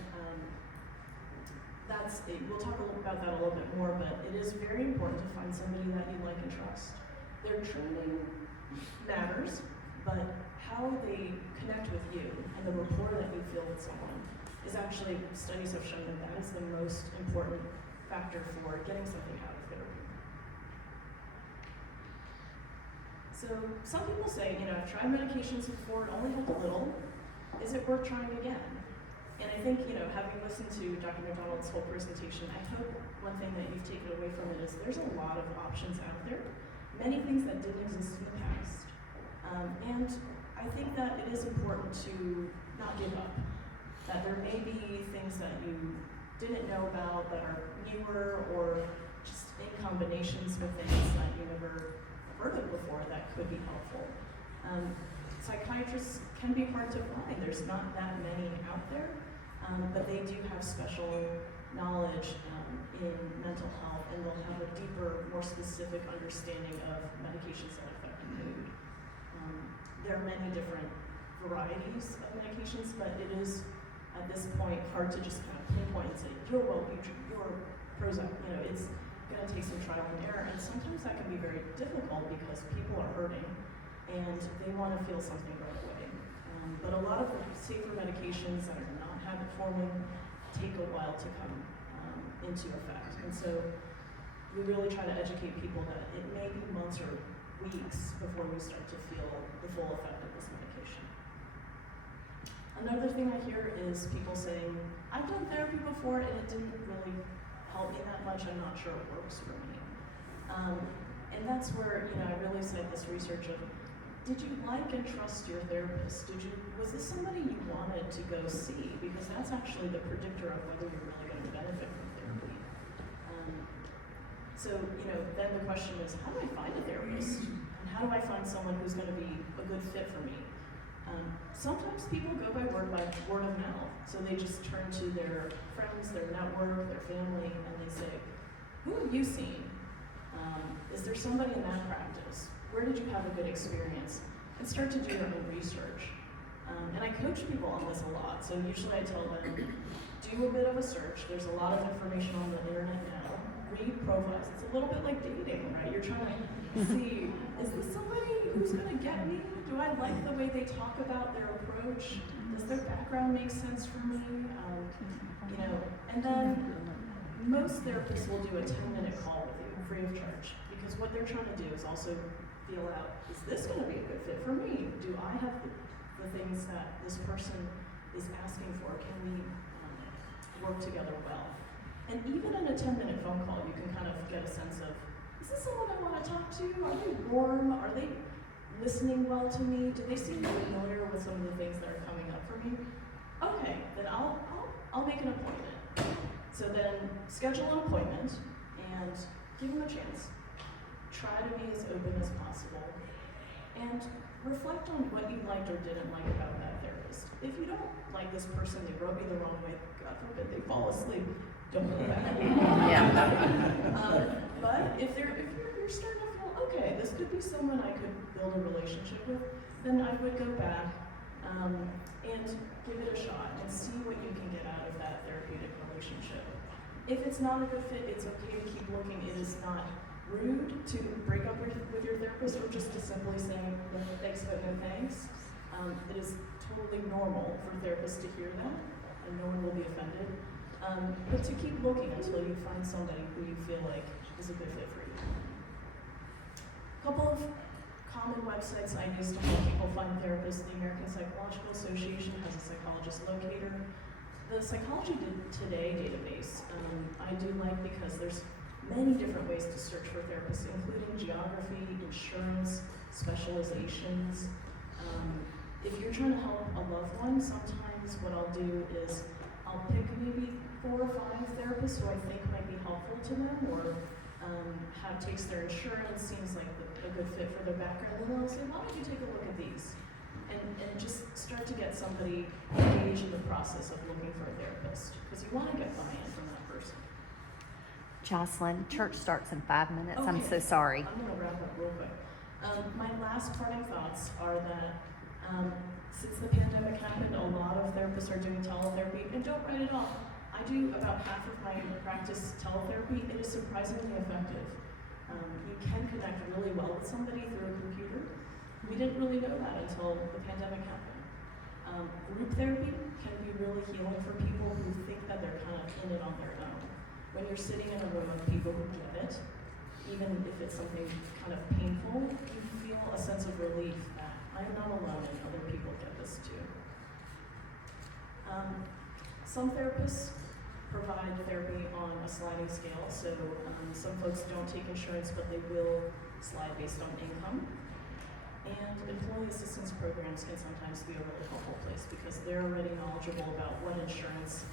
we'll talk about that a little bit more, but it is very important to find somebody that you like and trust. Their training matters, but how they connect with you and the rapport that you feel with someone is actually, studies have shown that is the most important factor for getting something out of therapy. So some people say, I've tried medications before, it only helped a little. is it worth trying again? And I think, having listened to Dr. McDonald's whole presentation, I hope one thing that you've taken away from it is there's a lot of options out there, many things that didn't exist in the past. And I think that it is important to not give up, that there may be things that you didn't know about that are newer or just in combinations with things that you never heard of before that could be helpful. Psychiatrists can be hard to find. There's not that many out there, but they do have special knowledge in mental health, and they'll have a deeper, more specific understanding of medications that affect the mood. There are many different varieties of medications, but it is, at this point, hard to just kind of pinpoint and say, you're Wellbutrin, you're Prozac. It's going to take some trial and error, and sometimes that can be very difficult because people are hurting and they want to feel something right away. But a lot of the safer medications that are not habit-forming take a while to come into effect. And so we really try to educate people that it may be months or weeks before we start to feel the full effect of this medication. Another thing I hear is people saying, I've done therapy before and it didn't really help me that much, I'm not sure it works for me. And that's where, I really cite this research of, did you like and trust your therapist? Was this somebody you wanted to go see? Because that's actually the predictor of whether you're really going to benefit from therapy. So, then the question is, how do I find a therapist? And how do I find someone who's going to be a good fit for me? Sometimes people go by word of mouth. So they just turn to their friends, their network, their family, and they say, who have you seen? Is there somebody in that practice? Where did you have a good experience? And start to do your own research. And I coach people on this a lot. So usually I tell them, do a bit of a search. There's a lot of information on the internet now. Read profiles. It's a little bit like dating, right? You're trying to see, is this somebody who's going to get me? Do I like the way they talk about their approach? Does their background make sense for me? And then most therapists will do a 10-minute call with you, free of charge, because what they're trying to do is also feel out, is this going to be a good fit for me? Do I have the things that this person is asking for? Can we work together well? And even in a 10-minute phone call, you can kind of get a sense of, is this someone I want to talk to? Are they warm? Are they listening well to me? Do they seem familiar with some of the things that are coming up for me? Okay, then I'll make an appointment. So then schedule an appointment and give them a chance. Try to be as open as possible. And reflect on what you liked or didn't like about that therapist. If you don't like this person, they rub you the wrong way, God forbid they fall asleep, don't go back. But if you're starting to feel, okay, this could be someone I could build a relationship with, then I would go back and give it a shot and see what you can get out of that therapeutic relationship. If it's not a good fit, it's okay to keep looking. It is not rude to break up with your therapist or just to simply say, thanks but no thanks. It is totally normal for therapists to hear that, and no one will be offended. But to keep looking until you find somebody who you feel like is a good fit for you. A couple of common websites I use to help people find therapists. The American Psychological Association has a psychologist locator. The Psychology Today database I do like because there's many different ways to search for therapists, including geography, insurance, specializations. If you're trying to help a loved one, sometimes what I'll do is I'll pick maybe 4 or 5 therapists who I think might be helpful to them, or takes their insurance, seems like a good fit for their background, and then I'll say, why don't you take a look at these? And just start to get somebody engaged in the process of looking for a therapist, because you want to get buy-in from that person. Jocelyn, church starts in 5 minutes. Okay. I'm so sorry. I'm going to wrap up real quick. My last parting thoughts are that since the pandemic happened, a lot of therapists are doing teletherapy, and don't write it off. I do about half of my practice teletherapy. It is surprisingly effective. You can connect really well with somebody through a computer. We didn't really know that until the pandemic happened. Group therapy can be really healing for people who think that they're kind of in it on their own. When you're sitting in a room of people who get it, even if it's something kind of painful, you feel a sense of relief that I'm not alone and other people get this too. Some therapists provide therapy on a sliding scale, so some folks don't take insurance, but they will slide based on income. And employee assistance programs can sometimes be a really helpful place because they're already knowledgeable about what insurance,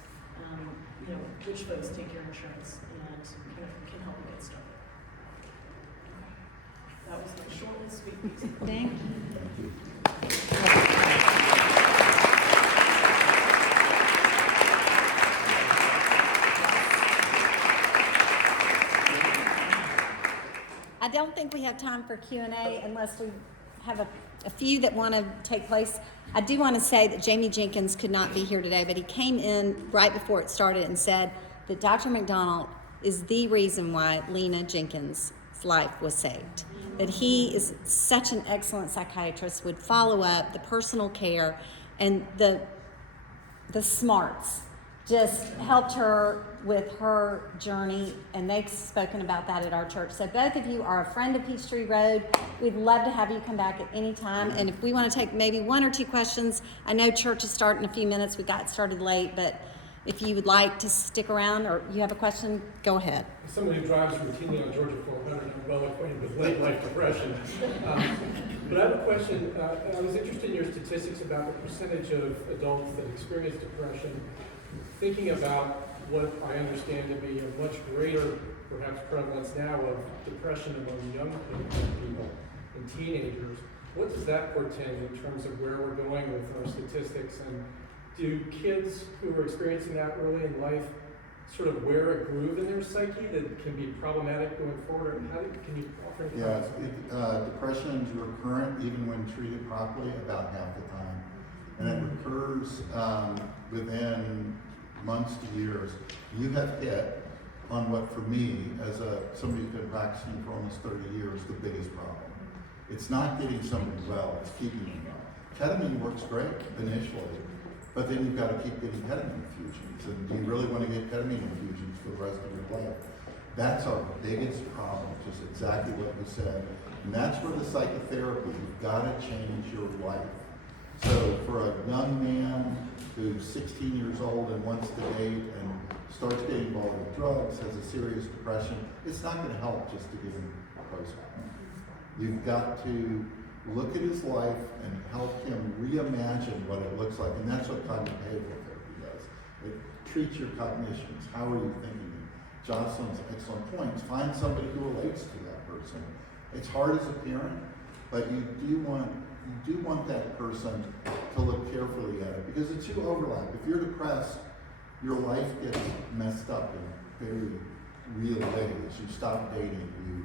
which folks take your insurance, and can help you get started. That was my short and sweet piece. Thank you. I don't think we have time for Q&A unless we have a few that want to take place. I do want to say that Jamie Jenkins could not be here today, but he came in right before it started and said that Dr. McDonald is the reason why Lena Jenkins' life was saved. That he is such an excellent psychiatrist, would follow up, the personal care, and the smarts just helped her with her journey, and they've spoken about that at our church. So both of you are a friend of Peachtree Road. We'd love to have you come back at any time, and if we want to take maybe one or two questions, I know church is starting in a few minutes. We got started late, but if you would like to stick around or you have a question, go ahead. As someone who drives routinely on Georgia 400, I'm well acquainted with late life depression. But I have a question. I was interested in your statistics about the percentage of adults that experience depression, thinking about what I understand to be a much greater, perhaps, prevalence now of depression among young people and teenagers. What does that portend in terms of where we're going with our statistics? And do kids who are experiencing that early in life sort of wear a groove in their psyche that can be problematic going forward? How can you offer any thoughts? Depression is recurrent even when treated properly about half the time. And it recurs within months to years. You have hit on what, for me, as somebody who's been practicing for almost 30 years, the biggest problem. It's not getting somebody well, it's keeping them well. Ketamine works great initially, but then you've got to keep getting ketamine infusions. And do you really want to get ketamine infusions for the rest of your life? That's our biggest problem, just exactly what you said. And that's where the psychotherapy, you've got to change your life. So for a young man who's 16 years old and wants to date and starts getting involved with drugs, has a serious depression, it's not going to help just to give him Prozac. You've got to look at his life and help him reimagine what it looks like. And that's what cognitive behavioral therapy does. It treats your cognitions. How are you thinking? Jocelyn's excellent points. Find somebody who relates to that person. It's hard as a parent, but you do want that person to look carefully at it because it's you overlap. If you're depressed, your life gets messed up in very real ways. You stop dating, you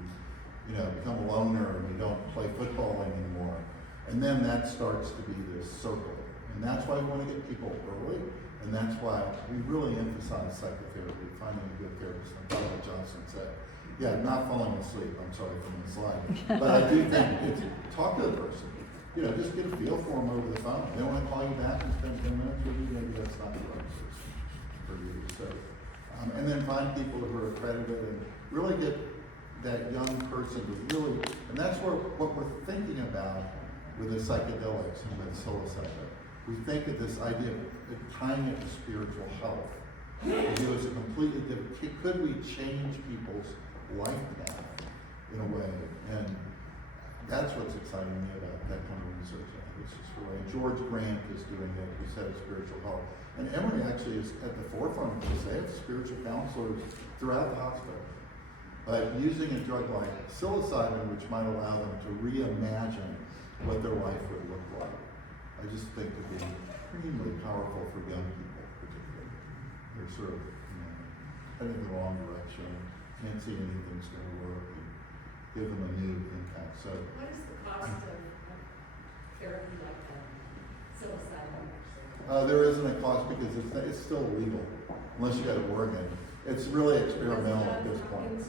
become a loner, and you don't play football anymore. And then that starts to be this circle. And that's why we want to get people early, and that's why we really emphasize psychotherapy, finding a good therapist. Like what Jocelyn said. Yeah, not falling asleep, I'm sorry from the slide. But I do think it's talk to the person. Just get a feel for them over the phone. They want to call you back and spend 10 minutes with you, maybe that's not the right person for you. So, and then find people who are accredited and really get that young person to really, and that's what we're thinking about with the psychedelics and with psilocybin. We think of this idea of tying it to spiritual health. It was a completely different, could we change people's life path in a way? And that's what's exciting me about that kind of research. I think it's just really, George Grant is doing it, who said spiritual health. And Emory actually is at the forefront of this. They have spiritual counselors throughout the hospital. But using a drug like psilocybin, which might allow them to reimagine what their life would look like, I just think would be extremely powerful for young people, particularly. They're sort of heading in the wrong direction, can't see anything's going to work, and give them a new impact. So, what is the cost of therapy like psilocybin? There isn't a cost because it's still illegal, unless you go to Oregon. It's really experimental at this point.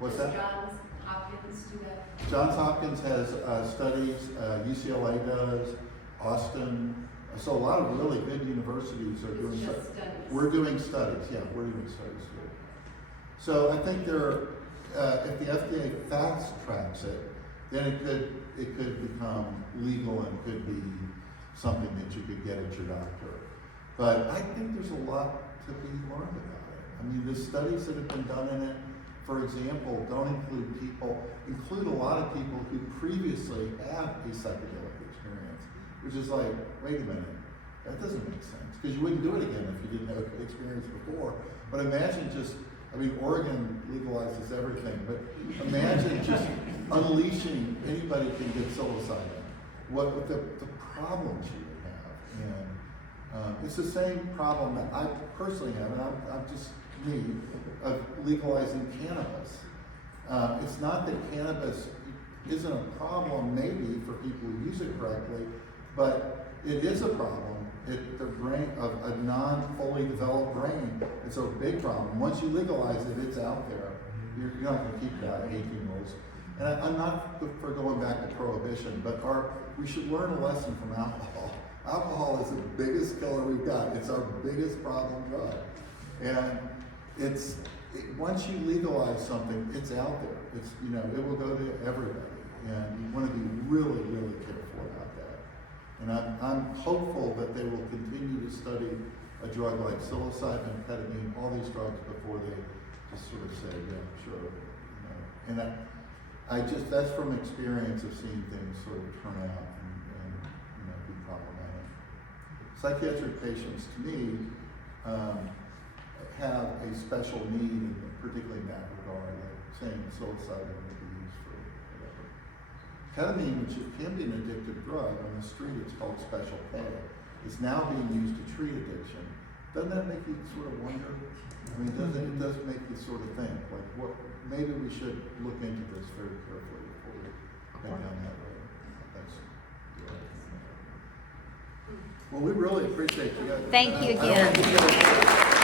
What's that? Johns Hopkins do that? Johns Hopkins has studies, UCLA does, Austin. So a lot of really good universities are doing studies. We're doing studies, yeah, we're doing studies here. So I think if the FDA fast tracks it, then it could become legal and could be something that you could get at your doctor. But I think there's a lot to be learned about it. I mean, the studies that have been done in it, for example, don't include a lot of people who previously had a psychedelic experience, which is like, wait a minute, that doesn't make sense, because you wouldn't do it again if you didn't have an experience before. But imagine just, I mean, Oregon legalizes everything, but imagine just unleashing, anybody can get psilocybin, what the problems you would have. And it's the same problem that I personally have, and I'm just me, of legalizing cannabis. It's not that cannabis isn't a problem maybe for people who use it correctly, but it is a problem. The brain of a non-fully developed brain, it's a big problem. Once you legalize it, it's out there. You're not going to keep it out of 18-year-olds. And I'm not for going back to prohibition, but we should learn a lesson from alcohol. Alcohol is the biggest killer we've got. It's our biggest problem drug. And once you legalize something, it's out there. It will go to everybody. And you want to be really, really careful about that. And I'm hopeful that they will continue to study a drug like psilocybin, ketamine, all these drugs before they just sort of say, yeah, sure. And that's from experience of seeing things sort of turn out and be problematic. Psychiatric patients, to me, have a special need, particularly in that regard, like saying psilocybin would be used for whatever. Ketamine, which can be an addictive drug, on the street it's called special K, is now being used to treat addiction. Doesn't that make you sort of wonder? I mean, it does make you sort of think, like, maybe we should look into this very carefully before we head down that road. Well, we really appreciate you guys. Thank you again.